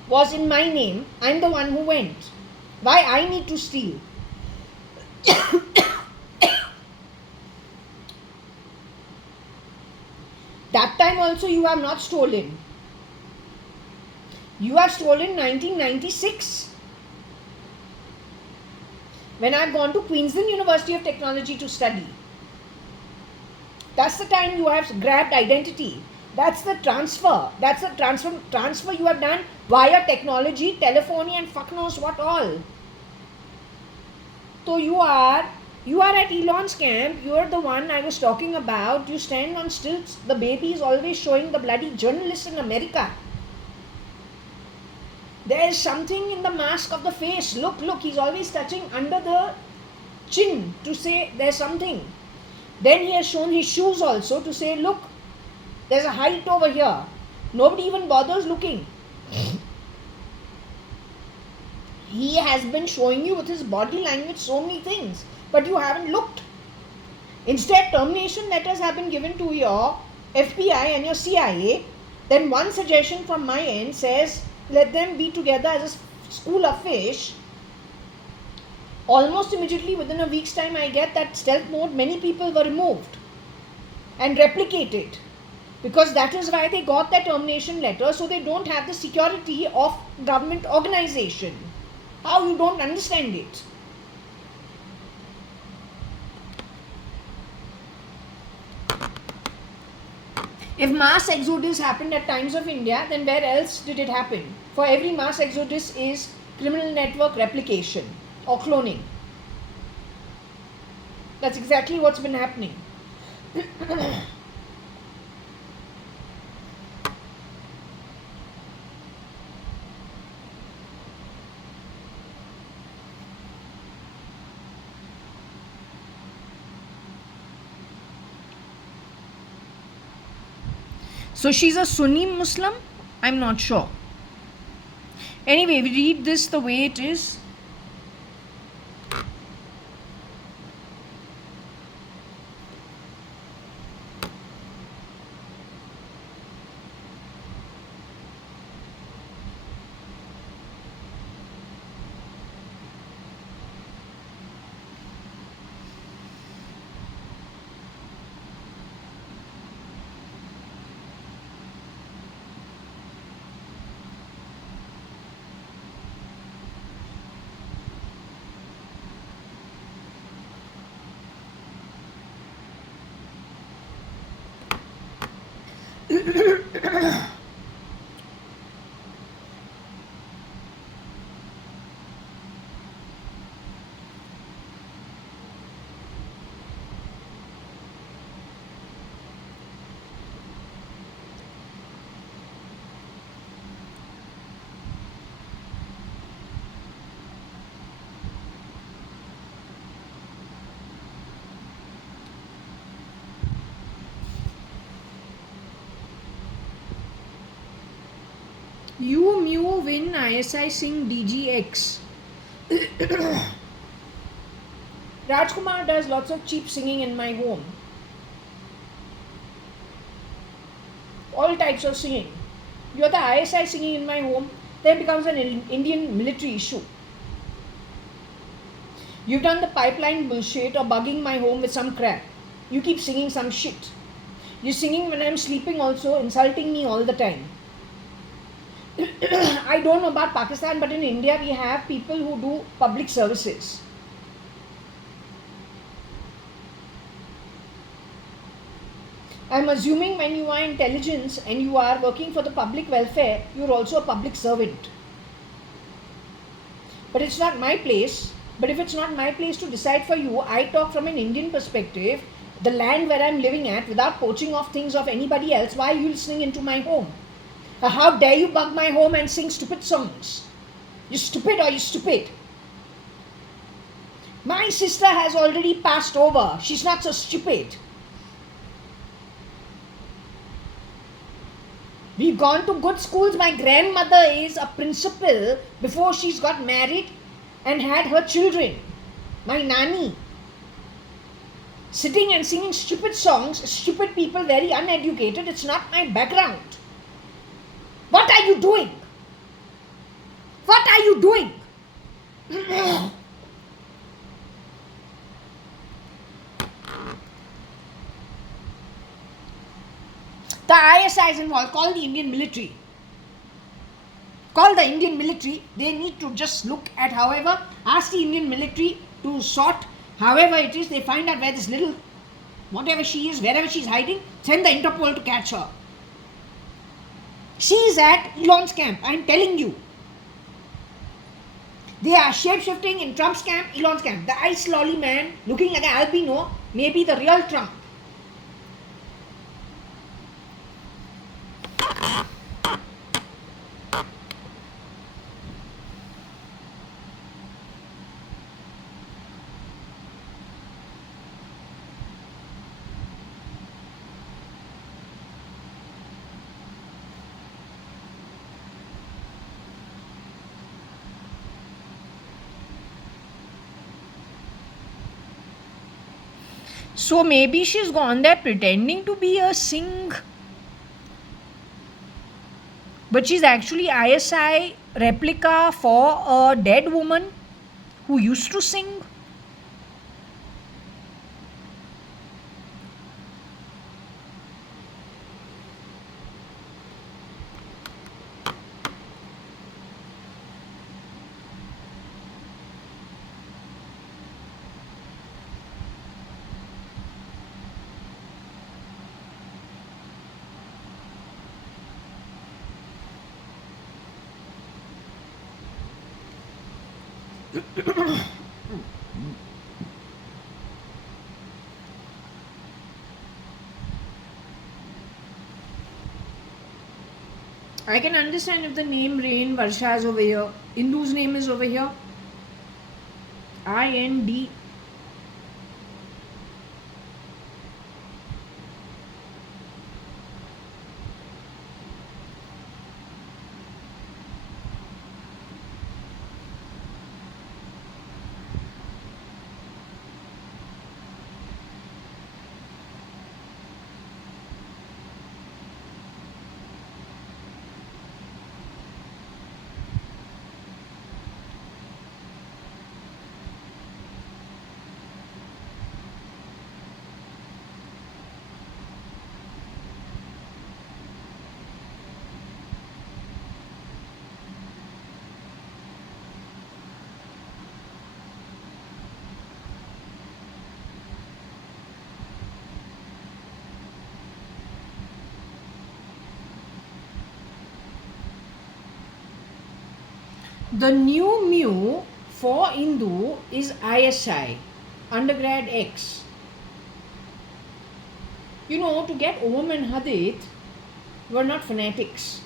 was in my name. I'm the one who went. Why I need to steal? That time also you have not stolen. You have stolen 1996. When I've gone to Queensland University of Technology to study. That's the time you have grabbed identity. That's the transfer. That's the transfer you have done via technology, telephony, and fuck knows what all. So you are at Elon's camp. You are the one I was talking about. You stand on stilts. The baby is always showing the bloody journalist in America. There is something in the mask of the face. Look, he's always touching under the chin to say there's something. Then he has shown his shoes also to say, look, there's a height over here. Nobody even bothers looking. He has been showing you with his body language so many things, but you haven't looked. Instead, termination letters have been given to your FBI and your CIA. Then one suggestion from my end says, let them be together as a school of fish. Almost immediately within a week's time, I get that stealth mode, many people were removed and replicated, because that is why they got that termination letter, so they don't have the security of government organization. How you don't understand it? If mass exodus happened at times of India, then where else did it happen? For every mass exodus is criminal network replication or cloning. That's exactly what's been happening. So she's a Sunni Muslim? I'm not sure. Anyway, we read this the way it is. You Mew win ISI Singh DGX. Rajkumar does lots of cheap singing in my home. All types of singing. You're the ISI singing in my home, then it becomes an Indian military issue. You've done the pipeline bullshit or bugging my home with some crap. You keep singing some shit. You're singing when I'm sleeping also, insulting me all the time. I don't know about Pakistan, but in India we have people who do public services. I'm assuming when you are intelligence and you are working for the public welfare, you're also a public servant. But it's not my place. But if it's not my place to decide for you, I talk from an Indian perspective, the land where I'm living at, without poaching off things of anybody else. Why are you listening into my home? How dare you bug my home and sing stupid songs? You stupid or you stupid? My sister has already passed over. She's not so stupid. We've gone to good schools. My grandmother is a principal before she's got married and had her children. My nanny. Sitting and singing stupid songs, stupid people, very uneducated. It's not my background. What are you doing? What are you doing? The ISI is involved. Call the Indian military. Call the Indian military. They need to just look at, however, ask the Indian military to sort, however it is, they find out where this little, whatever she is, wherever she is hiding, send the Interpol to catch her. She is at Elon's camp, I am telling you. They are shape-shifting in Trump's camp, Elon's camp. The ice lolly man looking like an albino may be the real Trump. So maybe she's gone there pretending to be a Singh, but she's actually ISI replica for a dead woman who used to sing. I can understand if the name Rain Varsha is over here. Indu's name is over here. IND. The new mu for Indu is ISI, undergrad X. You know, to get Om and Hadith, we're not fanatics.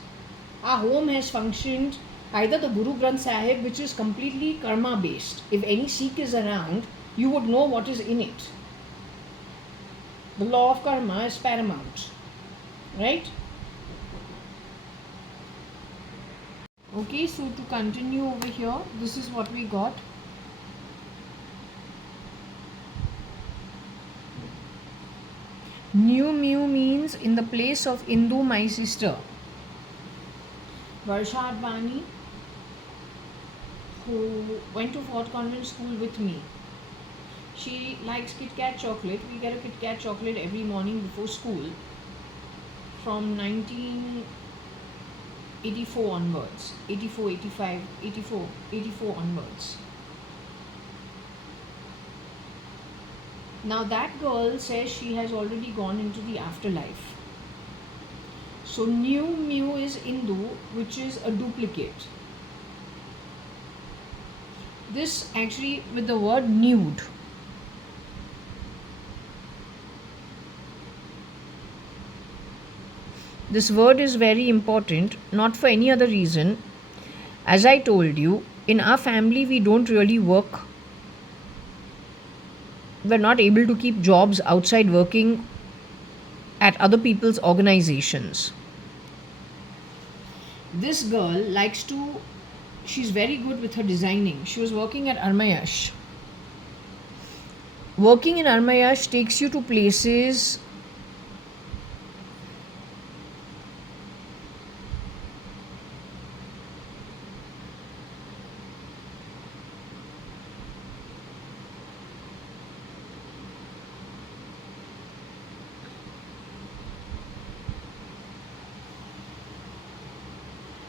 Our home has functioned either the Guru Granth Sahib, which is completely karma based. If any Sikh is around, you would know what is in it. The law of karma is paramount, right? Okay, so to continue over here, this is what we got. New mu means in the place of Indu, my sister. JAYA.ADVANI, who went to Fort Convent School with me. She likes Kit Kat chocolate. We get a Kit Kat chocolate every morning before school from 1984 onwards. 84, 85, 84, 84 onwards. Now that girl says she has already gone into the afterlife. So new mu is Indu, which is a duplicate. This actually with the word nude. This word is very important, not for any other reason. As I told you, in our family we don't really work. We're not able to keep jobs outside working at other people's organizations. This girl likes to, she's very good with her designing. She was working at Armayash. Working in Armayash takes you to places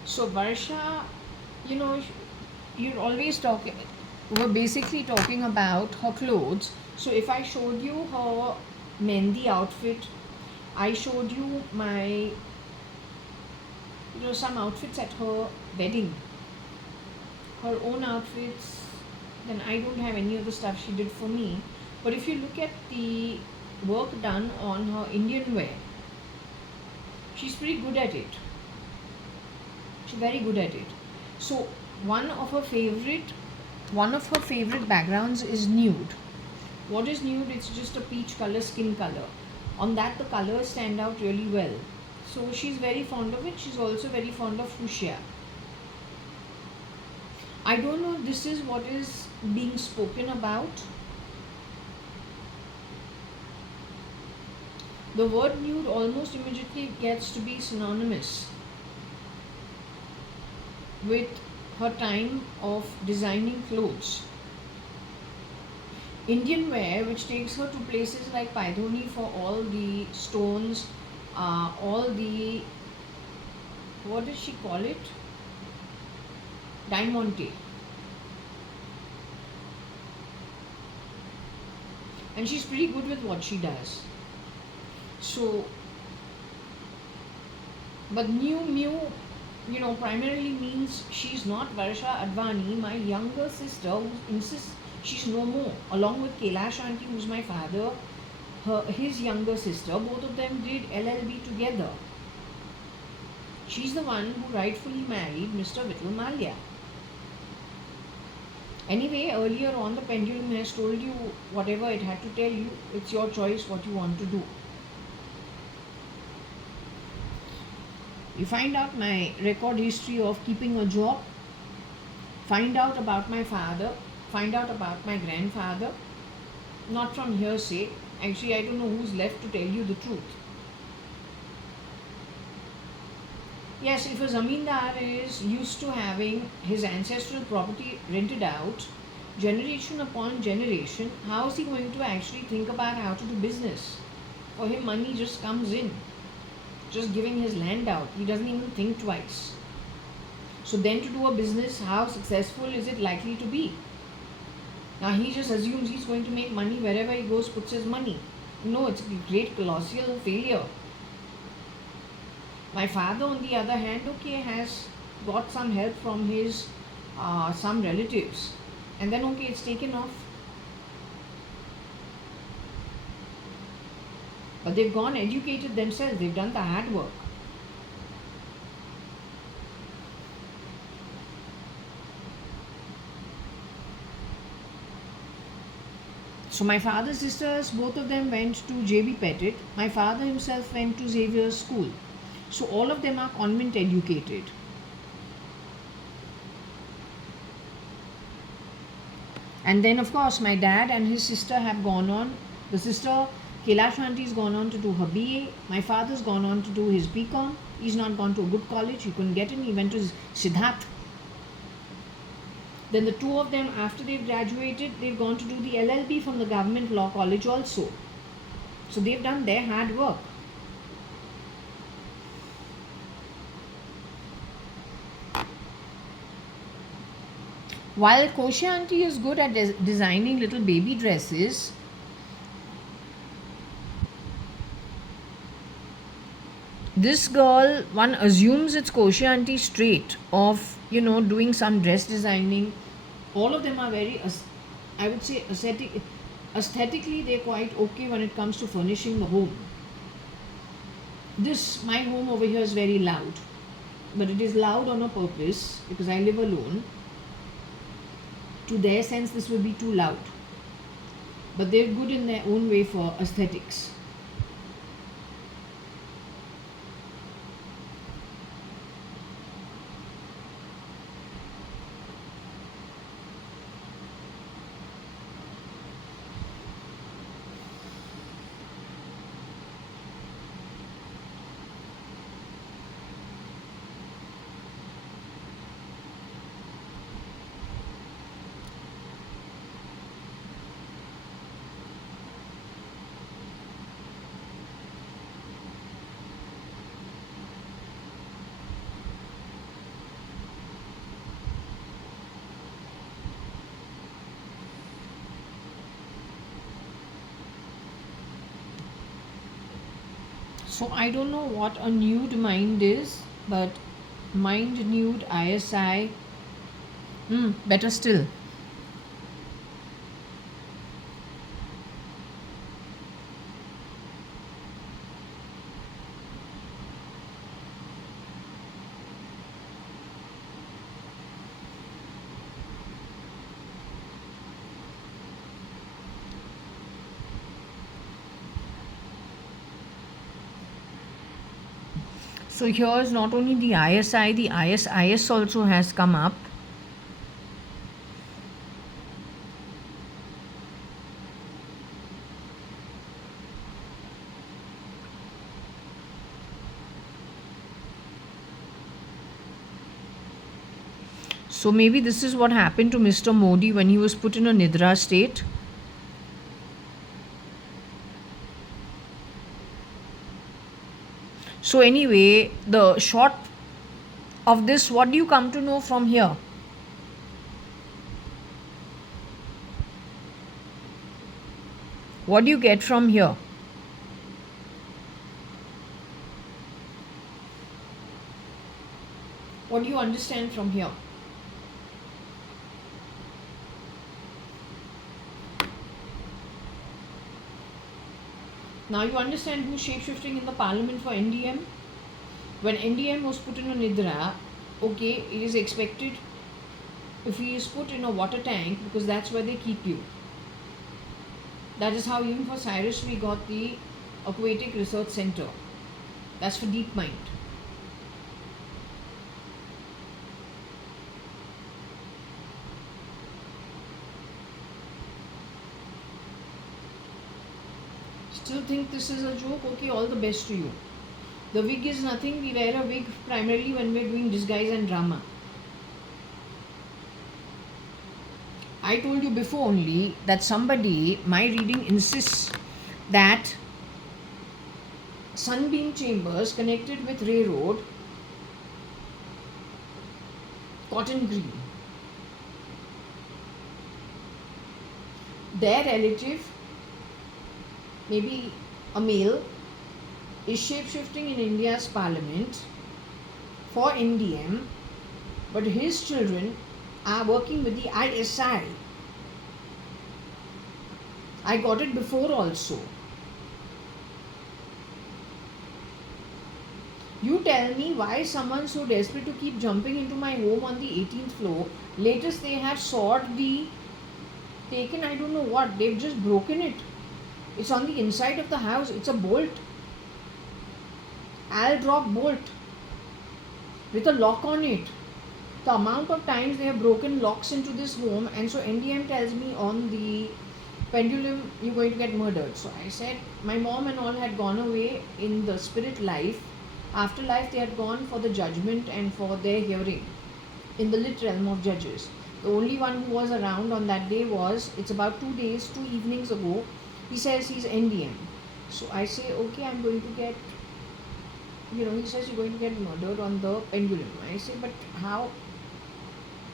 So Varsha, you know, you're always talking, we're basically talking about her clothes. So if I showed you her Mendi outfit, I showed you my, some outfits at her wedding, her own outfits, then I don't have any of the stuff she did for me. But if you look at the work done on her Indian wear, she's pretty good at it. She's very good at it. So one of her favorite one of her favorite backgrounds is nude. What is nude? It's just a peach color, skin color. On that the colors stand out really well. So she's very fond of it. She's also very fond of fuchsia. I don't know if this is what is being spoken about. The word nude almost immediately gets to be synonymous with her time of designing clothes. Indian wear, which takes her to places like Paidhoni for all the stones, all the, what does she call it? Diamante. And she's pretty good with what she does. So, but new, primarily means she's not Varsha.ADVANI, my younger sister, who insists she's no more. Along with Kailash auntie, who's my father, his younger sister, both of them did LLB together. She's the one who rightfully married Mr. Vittal Malia. Anyway, earlier on, the pendulum has told you whatever it had to tell you. It's your choice what you want to do. You find out my record history of keeping a job, find out about my father, find out about my grandfather, not from hearsay. Actually, I don't know who's left to tell you the truth. Yes, if a zamindar is used to having his ancestral property rented out, generation upon generation, how is he going to actually think about how to do business? For him, money just comes in. Just giving his land out, he doesn't even think twice. So then to do a business, how successful is it likely to be? Now he just assumes he's going to make money wherever he goes, puts his money. No, it's a great colossal failure. My father, on the other hand, has got some help from his some relatives, and then it's taken off. But they've gone educated themselves, they've done the hard work. So my father's sisters, both of them went to J.B. Pettit. My father himself went to Xavier's school. So all of them are convent educated. And then of course my dad and his sister have gone on. The sister Kailash auntie has gone on to do her BA. My father's gone on to do his BCom. He's not gone to a good college. He couldn't get in. He went to Siddharth. Then the two of them, after they've graduated, they've gone to do the LLB from the government law college also. So they've done their hard work. While Kosha auntie is good at designing little baby dresses, this girl, one assumes it's Kosha auntie straight of, doing some dress designing. All of them are very, I would say, aesthetically they're quite okay when it comes to furnishing the home. My home over here is very loud, but it is loud on a purpose because I live alone. To their sense, this will be too loud, but they're good in their own way for aesthetics. So I don't know what a nude mind is, but mind nude ISI. Better still. So here's not only the ISI, the ISIS also has come up. So maybe this is what happened to Mr. Modi when he was put in a Nidra state. So anyway, the short of this, what do you come to know from here? What do you get from here? What do you understand from here? Now you understand who's shapeshifting in the parliament for NDM? When NDM was put in a Nidra, okay, it is expected if he is put in a water tank, because that's where they keep you. That is how even for Cyrus we got the Aquatic Research Center. That's for deep mind. Still think this is a joke? Okay, all the best to you. The wig is nothing. We wear a wig primarily when we're doing disguise and drama. I told you before only that somebody, my reading insists that sunbeam chambers connected with railroad, cotton green. Their relative, maybe a male, is shape-shifting in India's parliament for NDM, but his children are working with the ISI. I got it before also. You tell me why someone so desperate to keep jumping into my home on the 18th floor. Latest they have taken I don't know what, they've just broken it. It's on the inside of the house. It's a bolt. I'll drop bolt with a lock on it. The amount of times they have broken locks into this home, and so NDM tells me on the pendulum you're going to get murdered. So I said my mom and all had gone away in the spirit life. Afterlife they had gone for the judgment and for their hearing in the lit realm of judges. The only one who was around on that day was, it's about 2 days, 2 evenings ago. He says he's NDM. So I say, okay, I'm going to get, he says you're going to get murdered on the pendulum. I say, but how?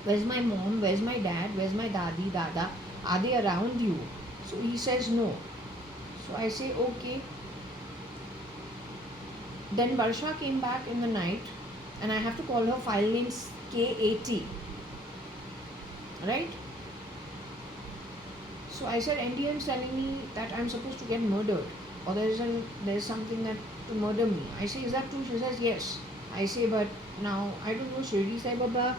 Where's my mom? Where's my dad? Where's my dadi, dada? Are they around you? So he says no. So I say, okay. Then Varsha came back in the night, and I have to call her file name KAT. Right? So I said, NDM is telling me that I'm supposed to get murdered, or there's something that to murder me. I say, is that true? She says, yes. I say, but now I don't know, Shirdi Sai Baba.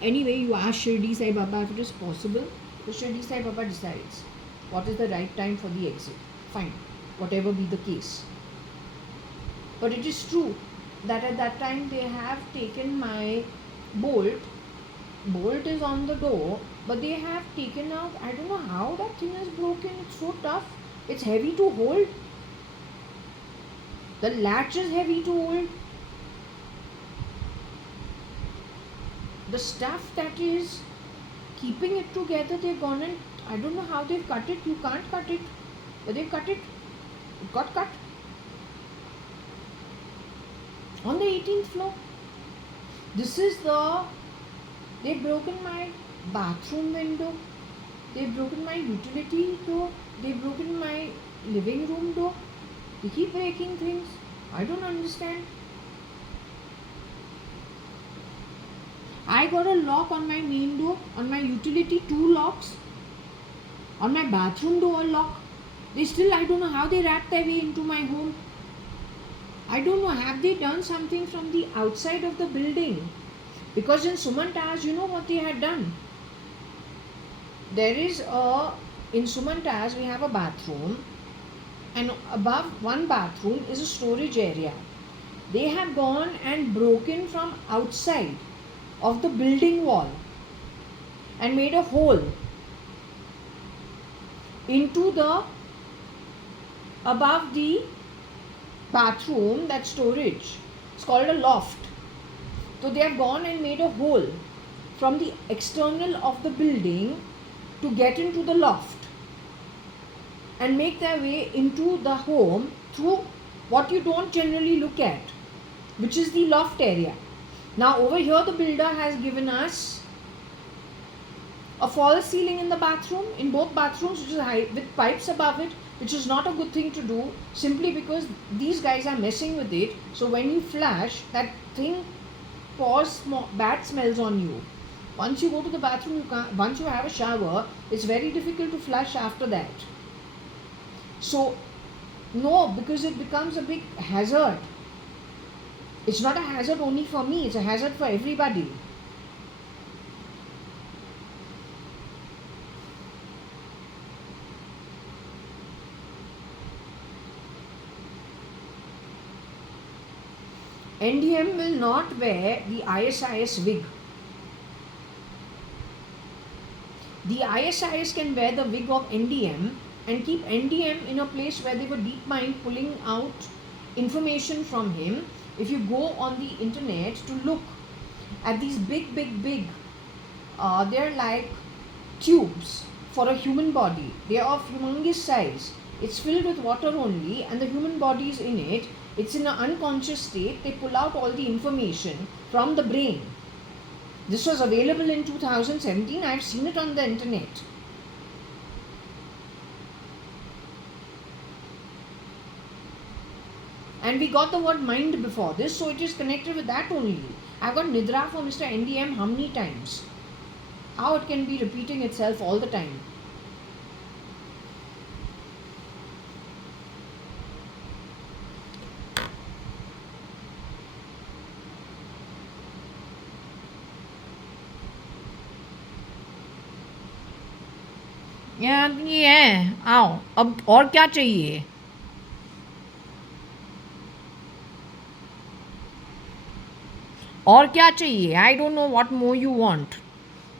Anyway, you ask Shirdi Sai Baba if it is possible. So Shirdi Sai Baba decides what is the right time for the exit. Fine, whatever be the case. But it is true that at that time they have taken my bolt. Bolt is on the door, but they have taken out, I don't know how that thing is broken. It's so tough. It's heavy to hold. The latch is heavy to hold. The stuff that is keeping it together, they've gone and I don't know how they've cut it. You can't cut it, but they've cut it. It got cut on the 18th floor. They've broken my bathroom window. They've broken my utility door. They've broken my living room door. They keep breaking things. I don't understand. I got a lock on my main door, on my utility, 2 locks, on my bathroom door lock. They still, I don't know how they rat their way into my home. I don't know, have they done something from the outside of the building? Because in Suman Towers, you know what they had done? There is in Suman Towers, we have a bathroom, and above one bathroom is a storage area. They have gone and broken from outside of the building wall and made a hole into the above the bathroom, that storage. It's called a loft. So they have gone and made a hole from the external of the building to get into the loft and make their way into the home through what you don't generally look at, which is the loft area. Now over here the builder has given us a false ceiling in the bathroom, in both bathrooms, which is high, with pipes above it, which is not a good thing to do, simply because these guys are messing with it. So when you flash, that thing pours bad smells on you. Once you go to the bathroom, you can't, once you have a shower, it's very difficult to flush after that. So no, because it becomes a big hazard. It's not a hazard only for me, it's a hazard for everybody. NDM will not wear the ISIS wig. The ISIS can wear the wig of NDM and keep NDM in a place where they were deep mind pulling out information from him. If you go on the internet to look at these big, they're like tubes for a human body. They are of humongous size. It's filled with water only and the human body is in it. It's in an unconscious state. They pull out all the information from the brain. This was available in 2017. I've seen it on the internet. And we got the word mind before this, so it is connected with that only. I got Nidra for Mr. NDM how many times? How it can be repeating itself all the time? यार ये है, आओ अब और क्या चाहिए? और क्या चाहिए? I don't know what more you want.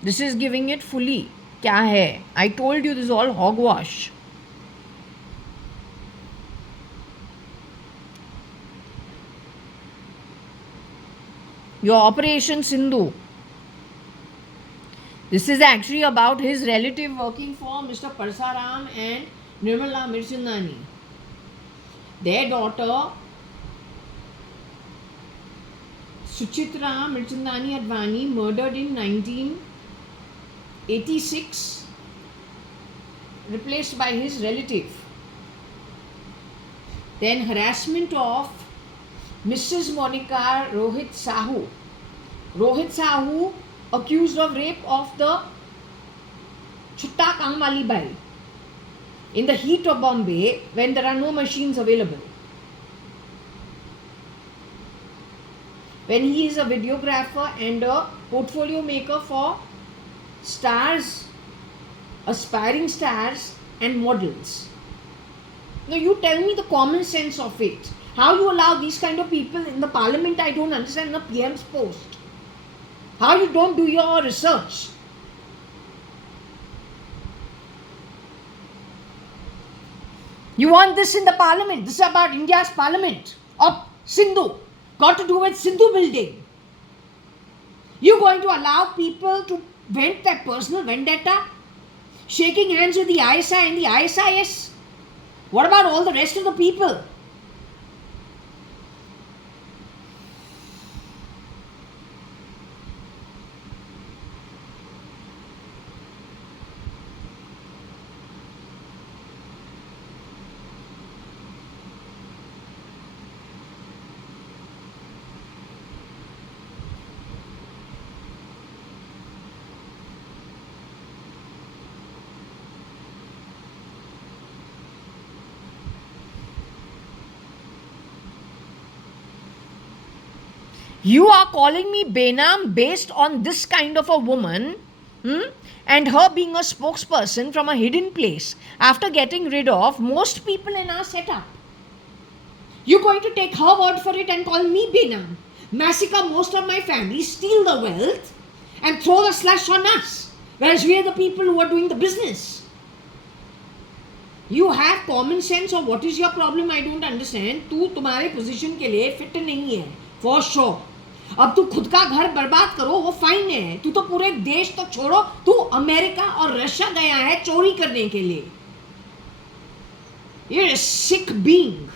This is giving it fully. क्या है? I told you this is all hogwash. Your Operation Sindhu. This is actually about his relative working for Mr. Parsaram and Nirmala Mirchandani. Their daughter, Suchitra Mirchandani-ADVANI, murdered in 1986, replaced by his relative. Then harassment of Mrs. Monica Rohit Sahu. Rohit Sahu accused of rape of the Chutta Kamwali Bai in the heat of Bombay when there are no machines available. When he is a videographer and a portfolio maker for stars, aspiring stars and models. Now you tell me the common sense of it. How you allow these kind of people in the parliament, I don't understand, in a PM's post. How you don't do your research? You want this in the parliament? This is about India's parliament of Sindhu. Got to do with Sindhu building. You're going to allow people to vent their personal vendetta? Shaking hands with the ISI and the ISIS? What about all the rest of the people? You are calling me Benam based on this kind of a woman, hmm? And her being a spokesperson from a hidden place after getting rid of most people in our setup. You're going to take her word for it and call me Benam, massacre most of my family, steal the wealth, and throw the slush on us, whereas we are the people who are doing the business. You have common sense or what is your problem? I don't understand. तू तुम्हारे position के लिए fit नहीं है, for sure. अब तू खुद का घर बर्बाद करो वो फाइन है, तू तो पूरे देश तो छोड़ो, तू अमेरिका और रशिया गया है चोरी करने के लिए. You're a sick being.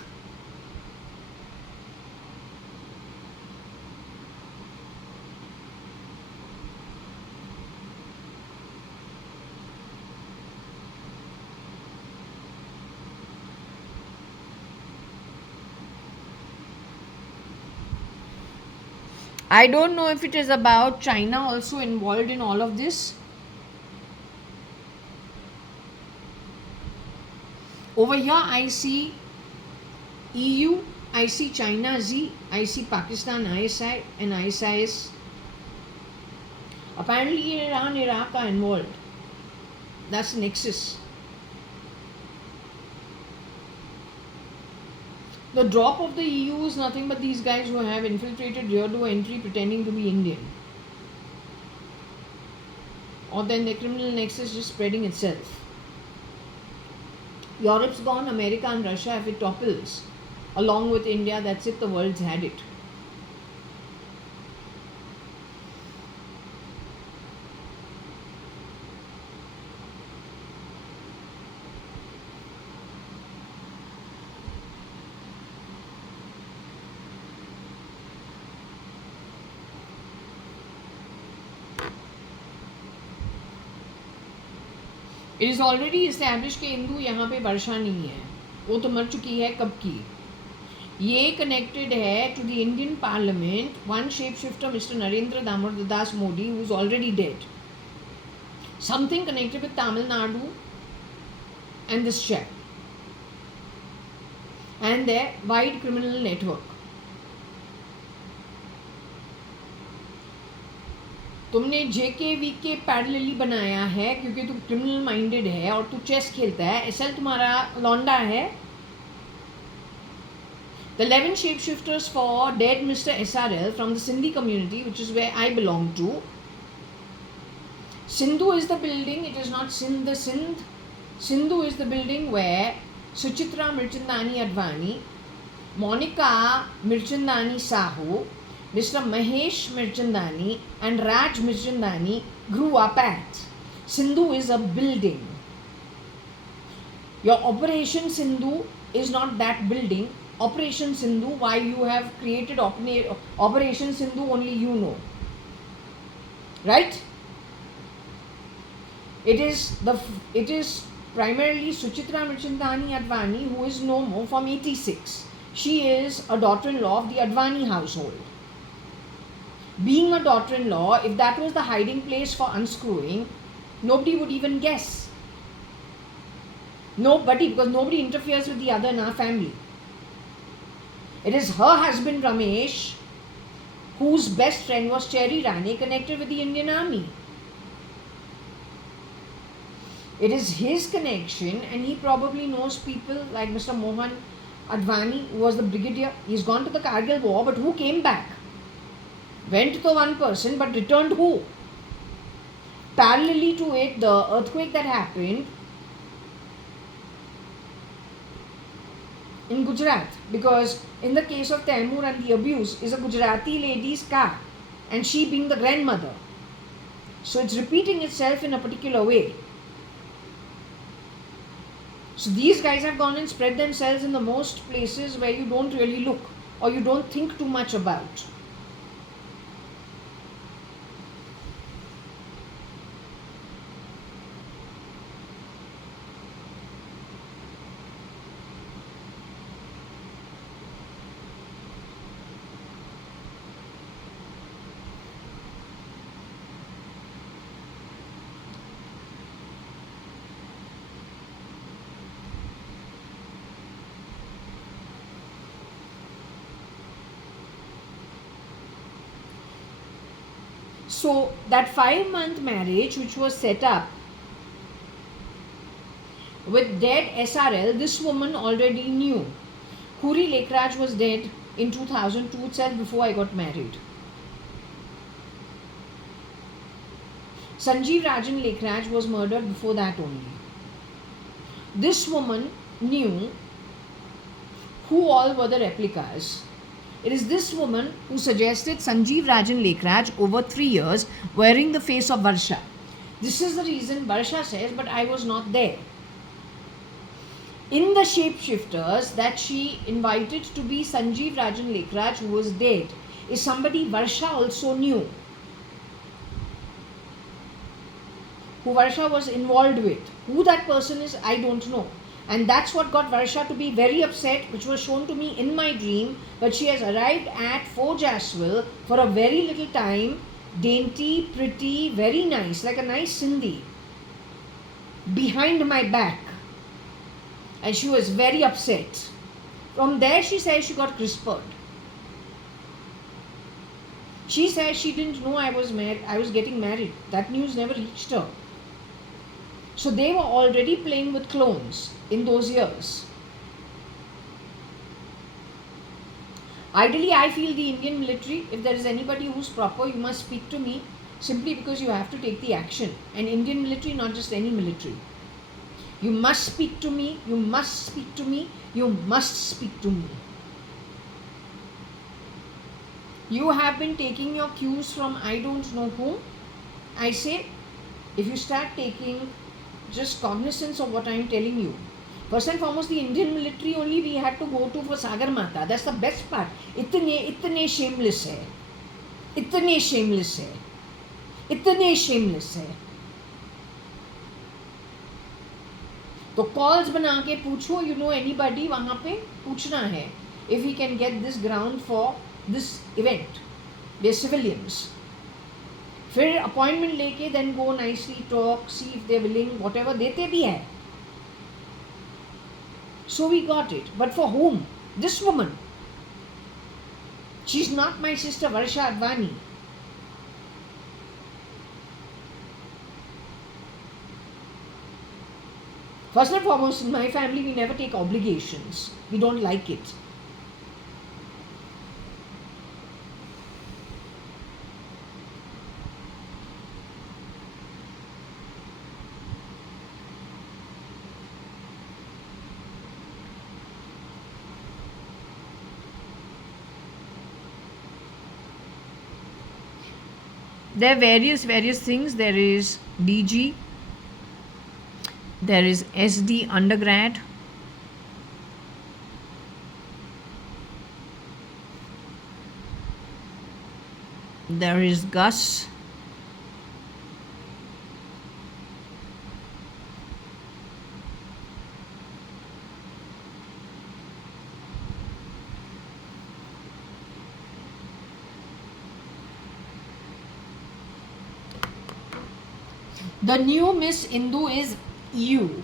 I don't know if it is about China also involved in all of this. Over here I see EU, I see China Z, I see Pakistan ISI and ISIS. Apparently Iran, Iraq are involved. That's Nexus. The drop of the EU is nothing but these guys who have infiltrated rear door entry pretending to be Indian. Or then the criminal nexus just spreading itself. Europe's gone, America and Russia, if it topples, along with India, that's it, the world's had it. It is already established कि हिंदू यहाँ पे वर्षा नहीं है, वो तो मर चुकी है कब की. ये कनेक्टेड है to the Indian parliament, one shape shifter mister Narendra Damodar Das Modi who is already dead. Something connected with Tamil Nadu and this chap and their wide criminal network. तुमने JKVK पैरेलली बनाया है क्योंकि तू क्रिमिनल माइंडेड है और तू चेस खेलता है, SL तुम्हारा लौंडा है. The 11 shapeshifters for dead Mr. SRL from the Sindhi community, which is where I belong to. Sindhu is the building, it is not Sindh the Sindh. Sindhu is the building where Suchitra Mirchandani Advani, Monica Mirchandani Sahu, Mr. Mahesh Mirchandani and Raj Mirchandani grew up at. Sindhu is a building. Your Operation Sindhu is not that building. Operation Sindhu, why you have created Operation Sindhu, only you know. Right? It is primarily Suchitra Mirchandani Advani, who is no more, from 86. She is a daughter-in-law of the Advani household. Being a daughter-in-law, if that was the hiding place for unscrewing, nobody would even guess. Nobody, because nobody interferes with the other in our family. It is her husband Ramesh, whose best friend was Cherry Rani, connected with the Indian Army. It is his connection, and he probably knows people like Mr. Mohan Advani, who was the brigadier. He's gone to the Kargil war, but who came back? Went to one person, but returned who? Parallelly to it, the earthquake that happened in Gujarat, because in the case of Taimur and the abuse is a Gujarati lady's car, and she being the grandmother. So it's repeating itself in a particular way. So these guys have gone and spread themselves in the most places where you don't really look or you don't think too much about. So that 5-month marriage which was set up with dead SRL, this woman already knew. Huri Lekraj was dead in 2002 itself, before I got married. Sanjeev Rajan Lekraj was murdered before that only. This woman knew who all were the replicas. It is this woman who suggested Sanjeev Rajan Lekraj over 3 years wearing the face of Varsha. This is the reason Varsha says, but I was not there. In the shapeshifters that she invited to be Sanjeev Rajan Lekraj, who was dead, is somebody Varsha also knew, who Varsha was involved with. Who that person is, I don't know. And that's what got Varsha to be very upset, which was shown to me in my dream. But she has arrived at Forge Asheville for a very little time, dainty, pretty, very nice, like a nice Sindhi, behind my back. And she was very upset. From there, she says she got crispered. She says she didn't know I was getting married. That news never reached her. So they were already playing with clones in those years. Ideally, I feel the Indian military, if there is anybody who's proper, you must speak to me, simply because you have to take the action. And Indian military, not just any military. You must speak to me, you must speak to me, you must speak to me. You have been taking your cues from I don't know whom. I say, if you start taking just cognizance of what I am telling you. First and foremost, the Indian military only we had to go to for Sagar Mata. That's the best part. इतने shameless है. इतने shameless है. इतने shameless है. तो calls बना के पूछो, यू नो एनीबडी, वहाँ पे पूछना है if we can get this ground for this event. We're civilians. फिर अपॉइंटमेंट लेके then go nicely talk, see if they willing, whatever, देते भी है. So we got it. But for whom? This woman. She's not my sister JAYA.ADVANI. First and foremost, in my family, we never take obligations. We don't like it. There are various things. There is DG. There is SD undergrad. There is Gus. The new Miss Indu is you.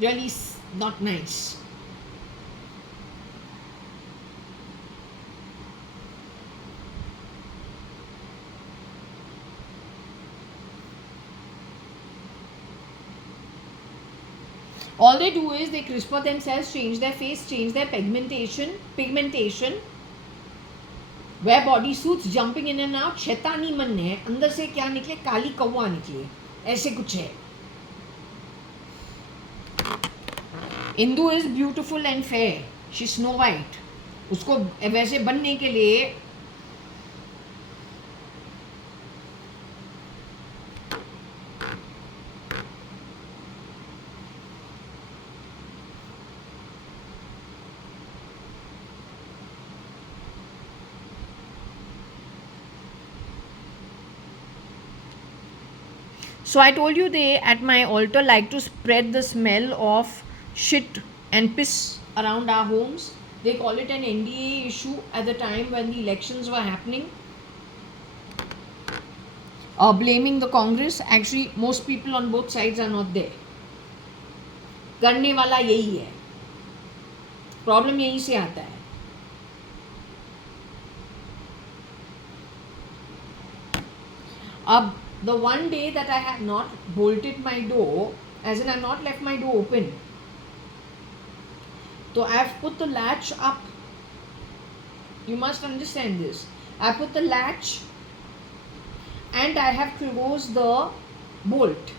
Really not nice. All they do is they crisper themselves, change their face, change their pigmentation, wear body suits, jumping in and out. शैतानी मन है, अंदर से क्या निकले, काली कौवा निकले, ऐसे कुछ है. Indu is beautiful and fair. She's Snow White. उसको वैसे बनने के लिए So I told you they at my altar like to spread the smell of shit and piss around our homes. They call it an NDA issue at the time when the elections were happening. Blaming the Congress. Actually, most people on both sides are not there. करने वाला यही है. Problem यहीं से आता है. Ab, the one day that I have not bolted my door, as in I have not left my door open, so I have put the latch up. You must understand this. I put the latch and I have closed the bolt,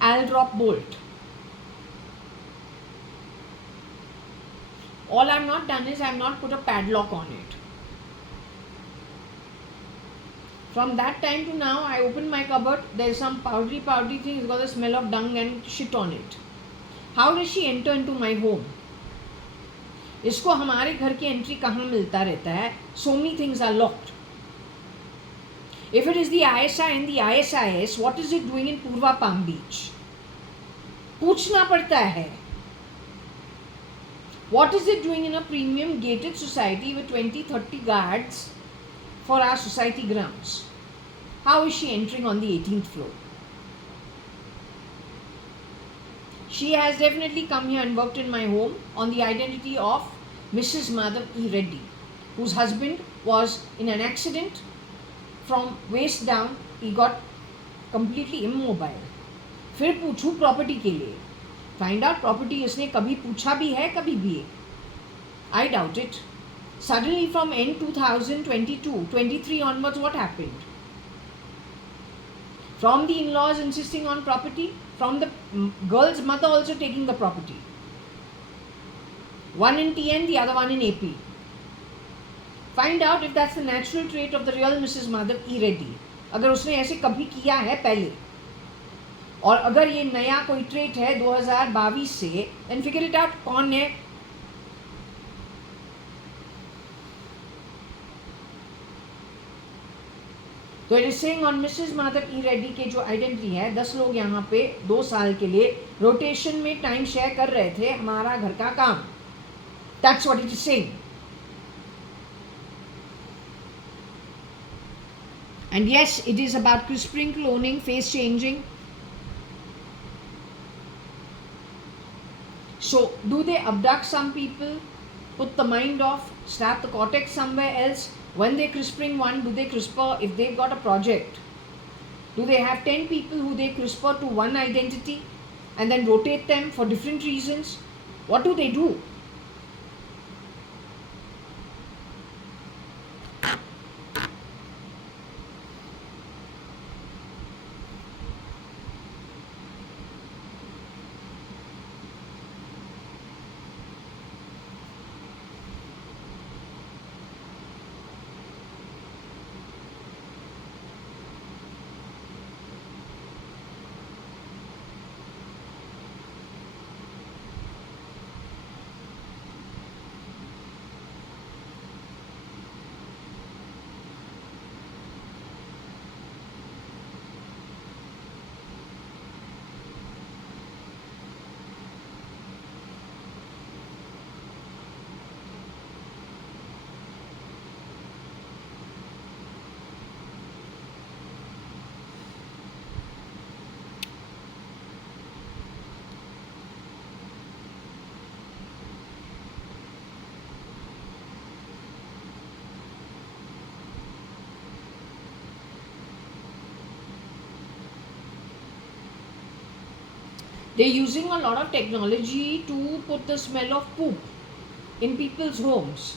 I'll drop bolt. All I have not done is I have not put a padlock on it. From that time to now, I open my cupboard, there is some powdery thing, it's got the smell of dung and shit on it. How does she enter into my home? इसको हमारे घर की entry कहाँ मिलता रहता है? So many things are locked. If it is the ISI and the ISIS, what is it doing in Purva Palm Beach? पूछना पड़ता है. What is it doing in a premium gated society with 20-30 guards for our society grounds? How is she entering on the 18th floor? She has definitely come here and worked in my home on the identity of Mrs. Madhav E. Reddy, whose husband was in an accident. From waist down, he got completely immobile. फिर पूछूं property के लिए. Find out property इसने कभी पूछा भी है कभी भी. I doubt it. Suddenly from end 2022-23 onwards, what happened? From the in-laws insisting on property, from the girl's mother also taking the property. One in TN, the other one in AP. Find out if that's the natural trait of the real Mrs. Madhav E. Reddy. अगर उसने ऐसे कभी किया है पहले, और अगर ये नया कोई ट्रेट है 2022 से, then figure it out कौन है. तो it is saying on Mrs Madhav E Reddy के जो आइडेंटिटी है, 10 लोग यहाँ पे 2 साल के लिए रोटेशन में टाइम शेयर कर रहे थे हमारा घर का काम. That's what it is saying. And yes, it is about CRISPRing, cloning, face changing. So, do they abduct some people, put the mind off, snap the cortex somewhere else? When they're CRISPRing one, do they CRISPR if they've got a project? Do they have 10 people who they CRISPR to one identity and then rotate them for different reasons? What do they do? They're using a lot of technology to put the smell of poop in people's homes.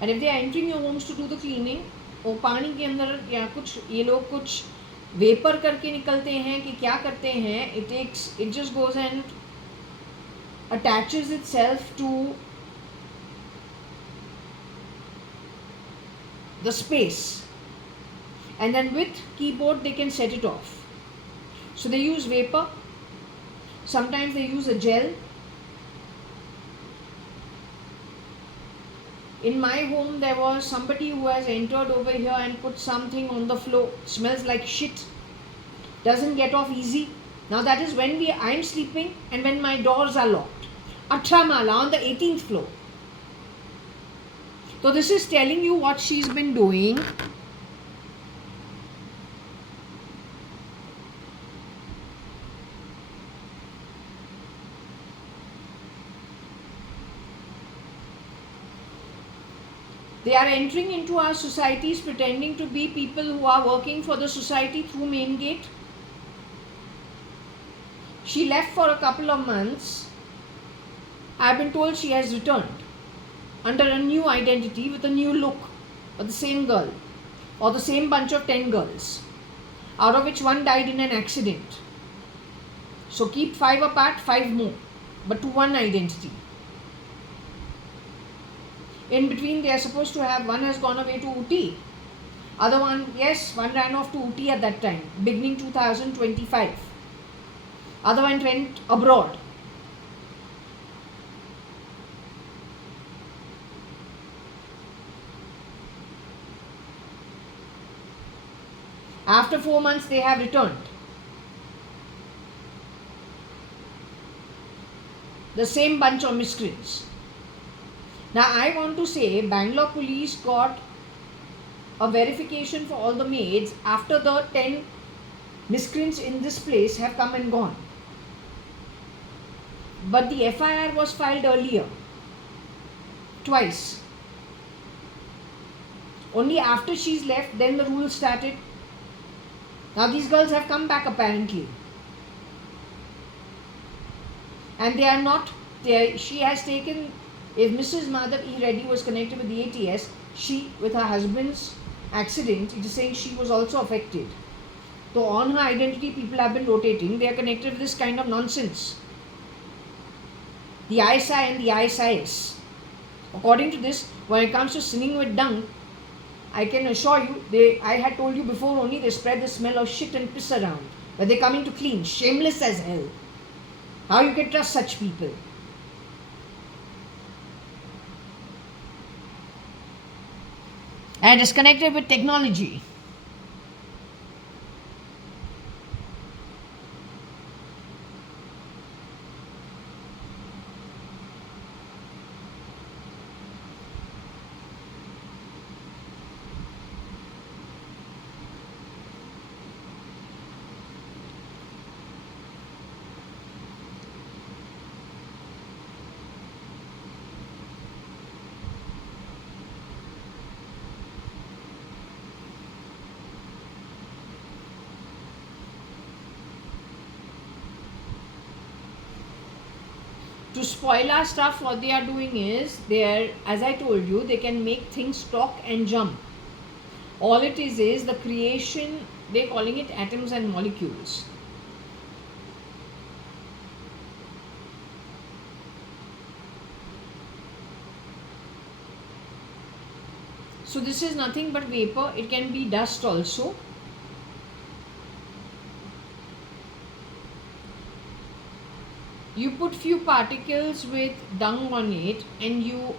And if they are entering your homes to do the cleaning, वो पानी के अंदर या कुछ ये लोग कुछ vapour करके निकलते हैं कि क्या करते हैं, it just goes and attaches itself to the space, and then with keyboard they can set it off. So they use vapor. Sometimes they use a gel. In my home, there was somebody who has entered over here and put something on the floor. Smells like shit. Doesn't get off easy. Now that is when I'm sleeping and when my doors are locked. Atramala on the 18th floor. So this is telling you what she's been doing. They are entering into our societies pretending to be people who are working for the society through main gate. She left for a couple of months. I've been told she has returned under a new identity with a new look, or the same girl, or the same bunch of 10 girls, out of which one died in an accident. So keep 5 apart, 5 more, but to one identity. In between, they are supposed to have, one has gone away to Uti, other one, yes, one ran off to Uti at that time, beginning 2025. Other one went abroad. After 4 months, they have returned. The same bunch of miscreants. Now, I want to say, Bangalore police got a verification for all the maids after the 10 miscreants in this place have come and gone. But the FIR was filed earlier, twice. Only after she's left, then the rules started. Now these girls have come back apparently. And they are not, she has taken, if Mrs. Madhav E. Reddy was connected with the ATS, she, with her husband's accident, it is saying she was also affected. So on her identity, people have been rotating. They are connected with this kind of nonsense. The ISI and the ISIS. According to this, when it comes to sinning with dung, I can assure you, I had told you before only, they spread the smell of shit and piss around. But they're coming to clean, shameless as hell. How you can trust such people? And it's connected with technology. To spoil our stuff, what they are doing is, as I told you, they can make things talk and jump. All it is the creation, they're calling it atoms and molecules. So this is nothing but vapor. It can be dust also. You put few particles with dung on it and you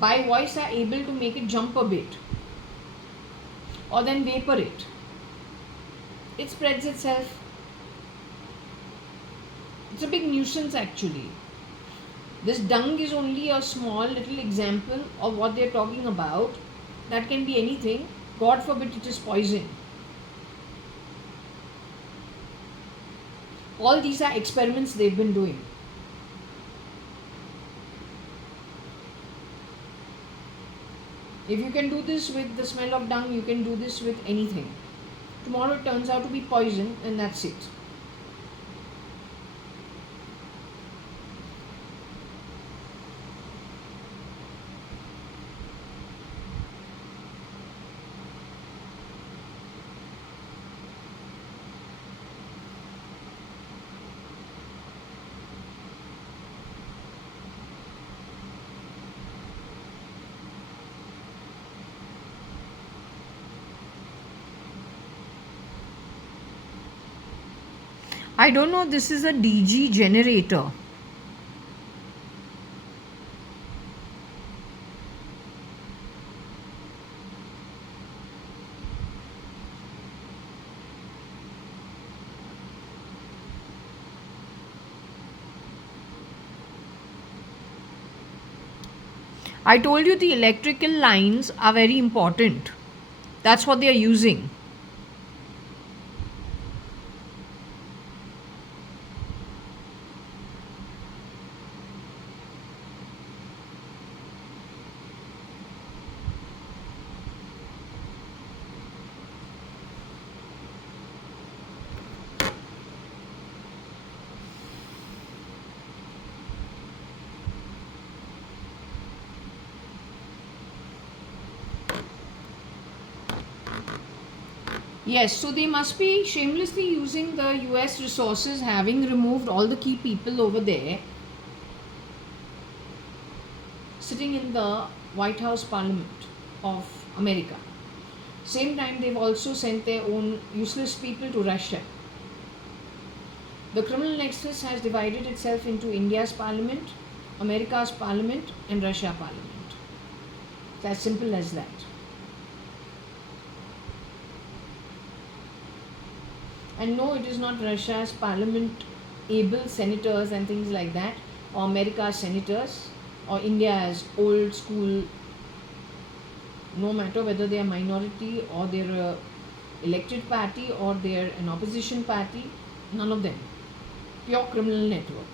by voice are able to make it jump a bit, or then vapor it. It spreads itself. It's a big nuisance actually. This dung is only a small little example of what they're talking about. That can be anything. God forbid it is poison. All these are experiments they've been doing. If you can do this with the smell of dung, you can do this with anything. Tomorrow it turns out to be poison and that's it. I don't know, this is a DG generator. I told you the electrical lines are very important. That's what they are using. Yes, so they must be shamelessly using the US resources, having removed all the key people over there, sitting in the White House Parliament of America. Same time, they've also sent their own useless people to Russia. The criminal nexus has divided itself into India's parliament, America's parliament, and Russia parliament. It's as simple as that. And no, it is not Russia's parliament able senators and things like that, or America's senators, or India's old school, no matter whether they are minority or they're a elected party or they're an opposition party, none of them. Pure criminal network.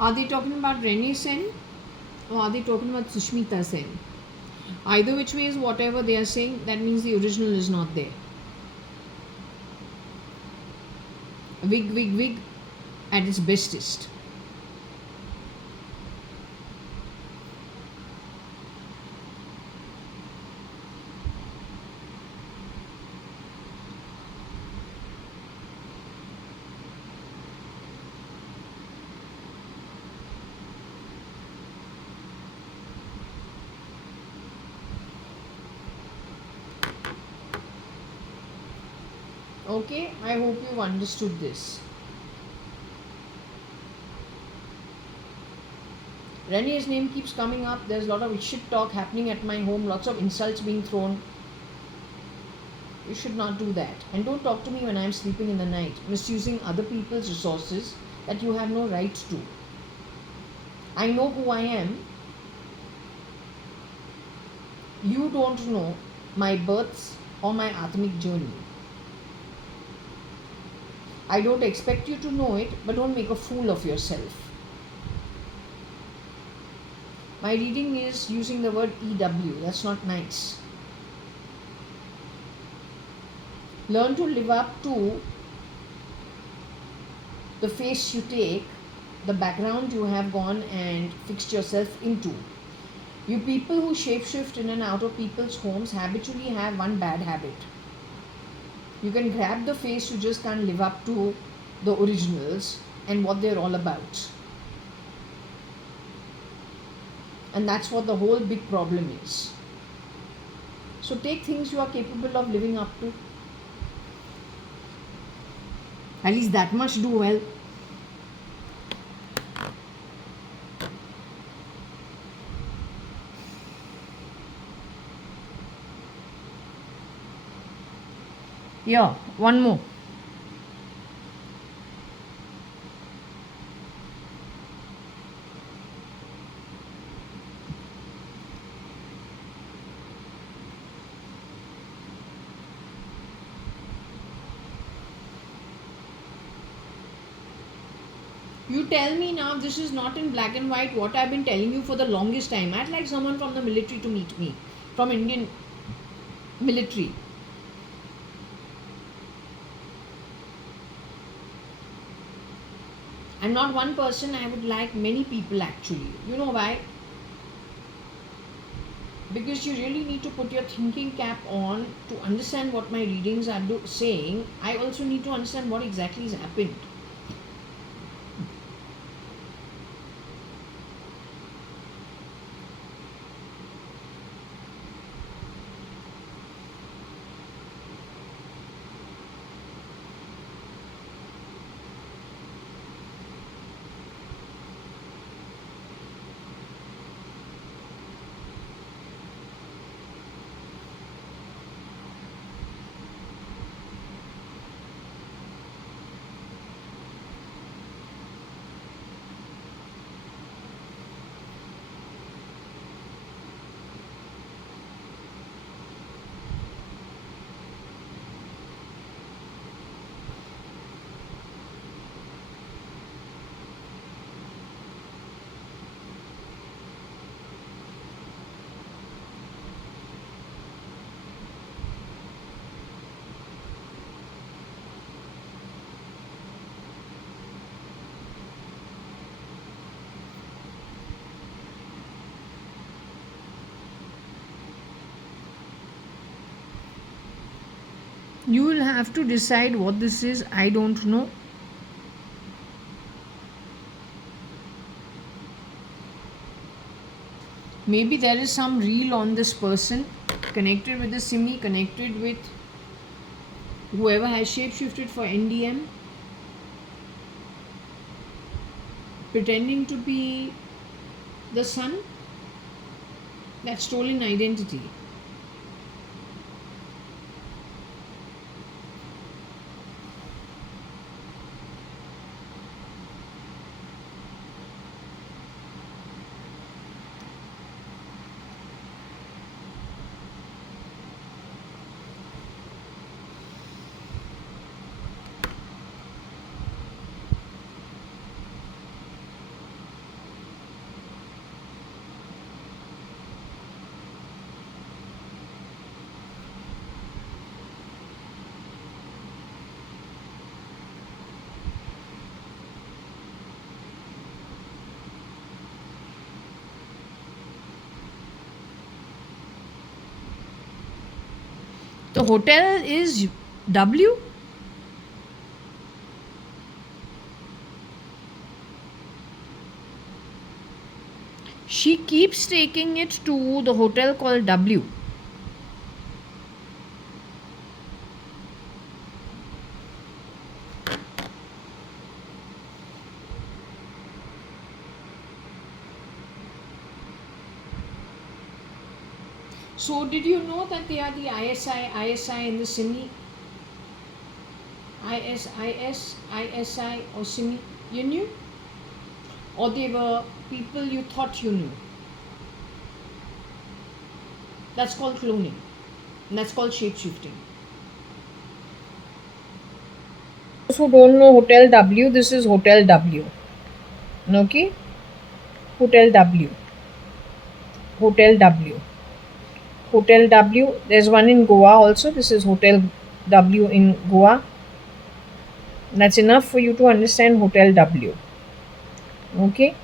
Are they talking about Rene Sen or are they talking about Sushmita Sen? Either which way is whatever they are saying, that means the original is not there. Wig at its bestest. Okay, I hope you've understood this. Rene's name keeps coming up. There's a lot of shit talk happening at my home, lots of insults being thrown. You should not do that. And don't talk to me when I'm sleeping in the night, misusing other people's resources that you have no right to. I know who I am. You don't know my births or my atmic journey. I don't expect you to know it, but don't make a fool of yourself. My reading is using the word EW. That's not nice. Learn to live up to the face you take, the background you have gone and fixed yourself into. You people who shapeshift in and out of people's homes habitually have one bad habit. You can grab the face, you just can't live up to the originals and what they're all about. And that's what the whole big problem is. So take things you are capable of living up to. At least that much do well. Yeah, one more. You tell me now, this is not in black and white what I've been telling you for the longest time. I'd like someone from the military to meet me, from Indian military. I'm not one person, I would like many people actually. You know why? Because you really need to put your thinking cap on to understand what my readings are saying. I also need to understand what exactly has happened. You will have to decide what this is. I don't know. Maybe there is some reel on this person connected with the Simi, connected with whoever has shapeshifted for NDM, pretending to be the son. That stolen identity. The hotel is W. She keeps taking it to the hotel called W. So did you know that they are the ISI in the Simi? ISI or Simi? You knew? Or they were people you thought you knew? That's called cloning. And that's called shapeshifting. Those who don't know Hotel W, this is Hotel W. Okay? Hotel W. Hotel W. Hotel W. There's one in Goa also. This is Hotel W in Goa. That's enough for you to understand Hotel W. Okay?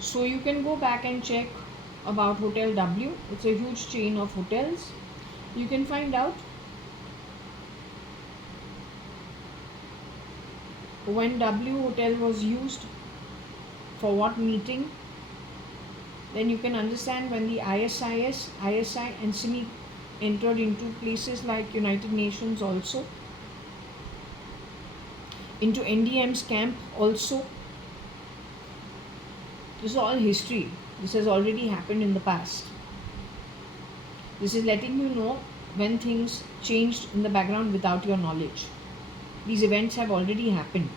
So you can go back and check about Hotel W. It's a huge chain of hotels. You can find out when W Hotel was used, for what meeting. Then you can understand when the ISI and SIMI entered into places like United Nations also, into NDM's camp also. This is all history. This has already happened in the past. This is letting you know when things changed in the background without your knowledge. These events have already happened.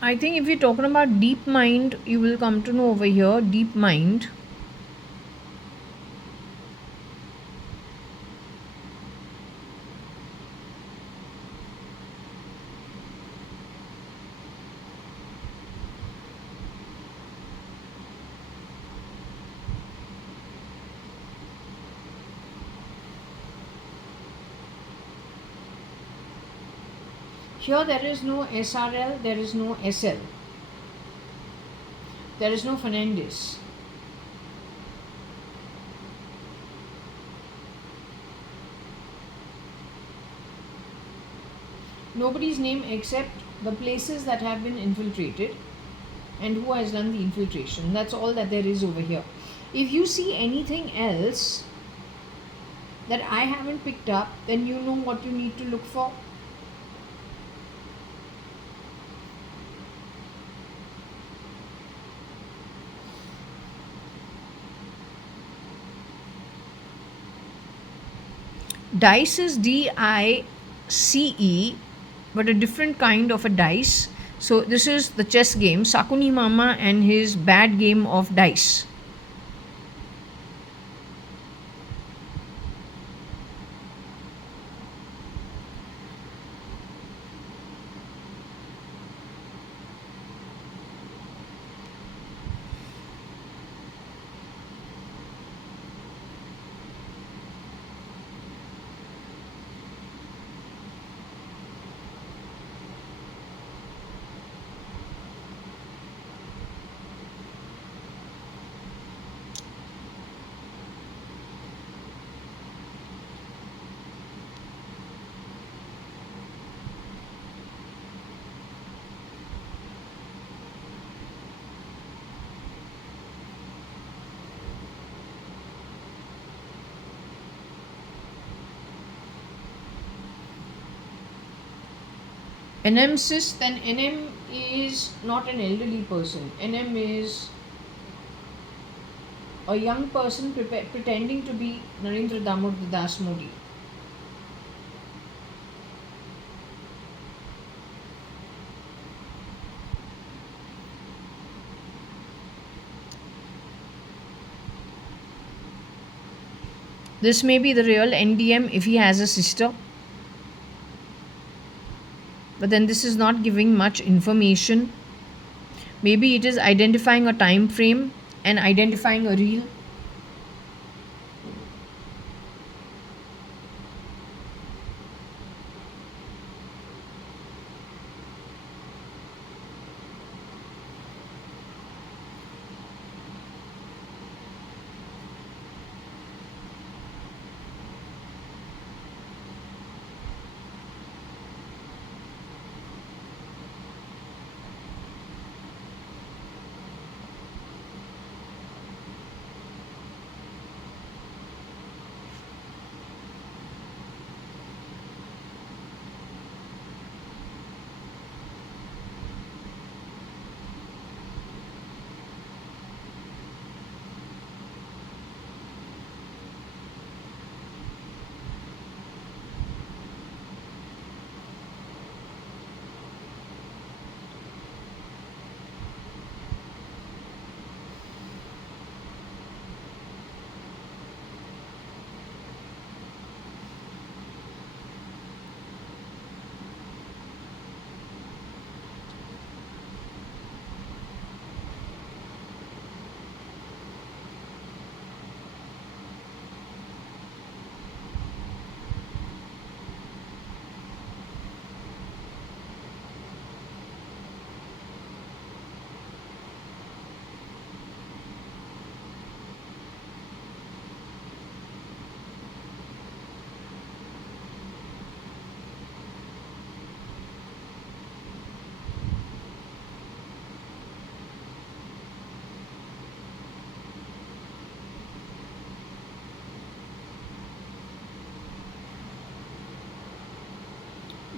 I think if you're talking about deep mind, you will come to know over here deep mind. Here there is no SRL, there is no SL. There is no Fernandez. Nobody's name except the places that have been infiltrated and who has done the infiltration. That's all that there is over here. If you see anything else that I haven't picked up, then you know what you need to look for. Dice is DICE, but a different kind of a dice. So this is the chess game, Sakuni Mama and his bad game of dice. NM cis, then NM is not an elderly person. NM is a young person pretending to be Narendra Damodar Das Modi. This may be the real NDM if he has a sister. But then this is not giving much information. Maybe it is identifying a time frame and identifying a reel.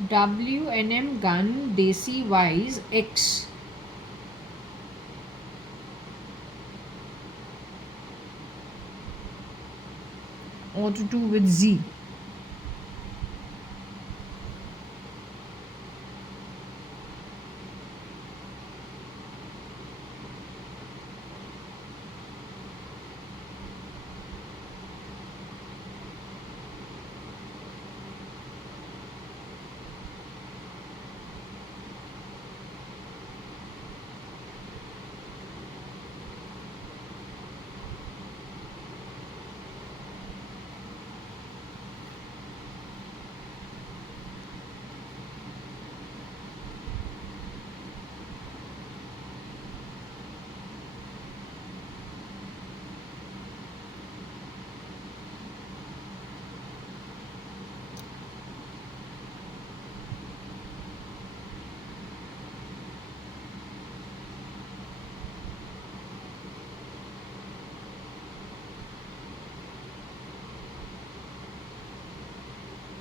WNM gun Desi Wise X. Or to do with Z.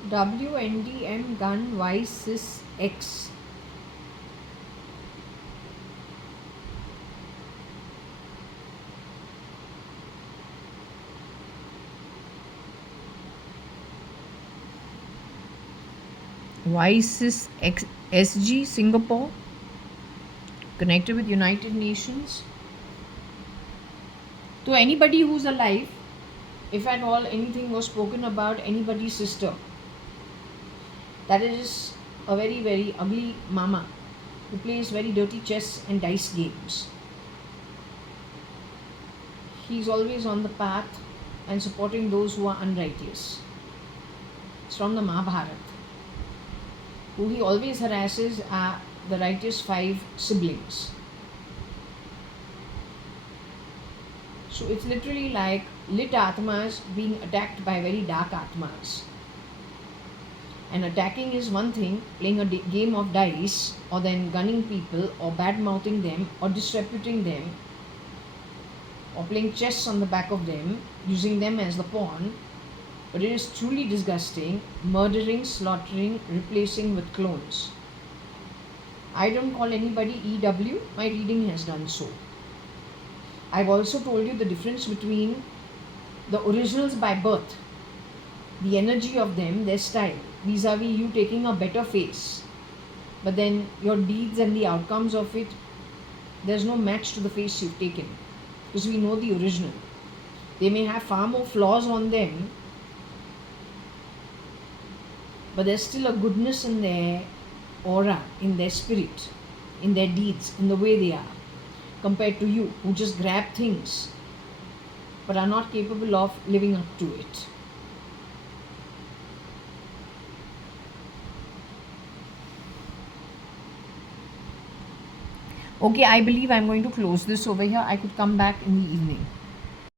WNDM gun Y cis X. Y cis X SG Singapore, connected with United Nations. To anybody who's alive, if at all anything was spoken about anybody's sister, that is a very, very ugly mama who plays very dirty chess and dice games. He's always on the path and supporting those who are unrighteous. It's from the Mahabharata. Who he always harasses are the righteous 5 siblings. So it's literally like lit atmas being attacked by very dark atmas. And attacking is one thing, playing a game of dice, or then gunning people, or bad mouthing them, or disreputing them, or playing chess on the back of them, using them as the pawn. But it is truly disgusting, murdering, slaughtering, replacing with clones. I don't call anybody EW, my reading has done so. I've also told you the difference between the originals by birth, the energy of them, their style, vis-a-vis you taking a better face. But then your deeds and the outcomes of it, there's no match to the face you've taken. Because we know the original. They may have far more flaws on them, but there's still a goodness in their aura, in their spirit, in their deeds, in the way they are, compared to you who just grab things but are not capable of living up to it. Okay, I believe I'm going to close this over here. I could come back in the evening.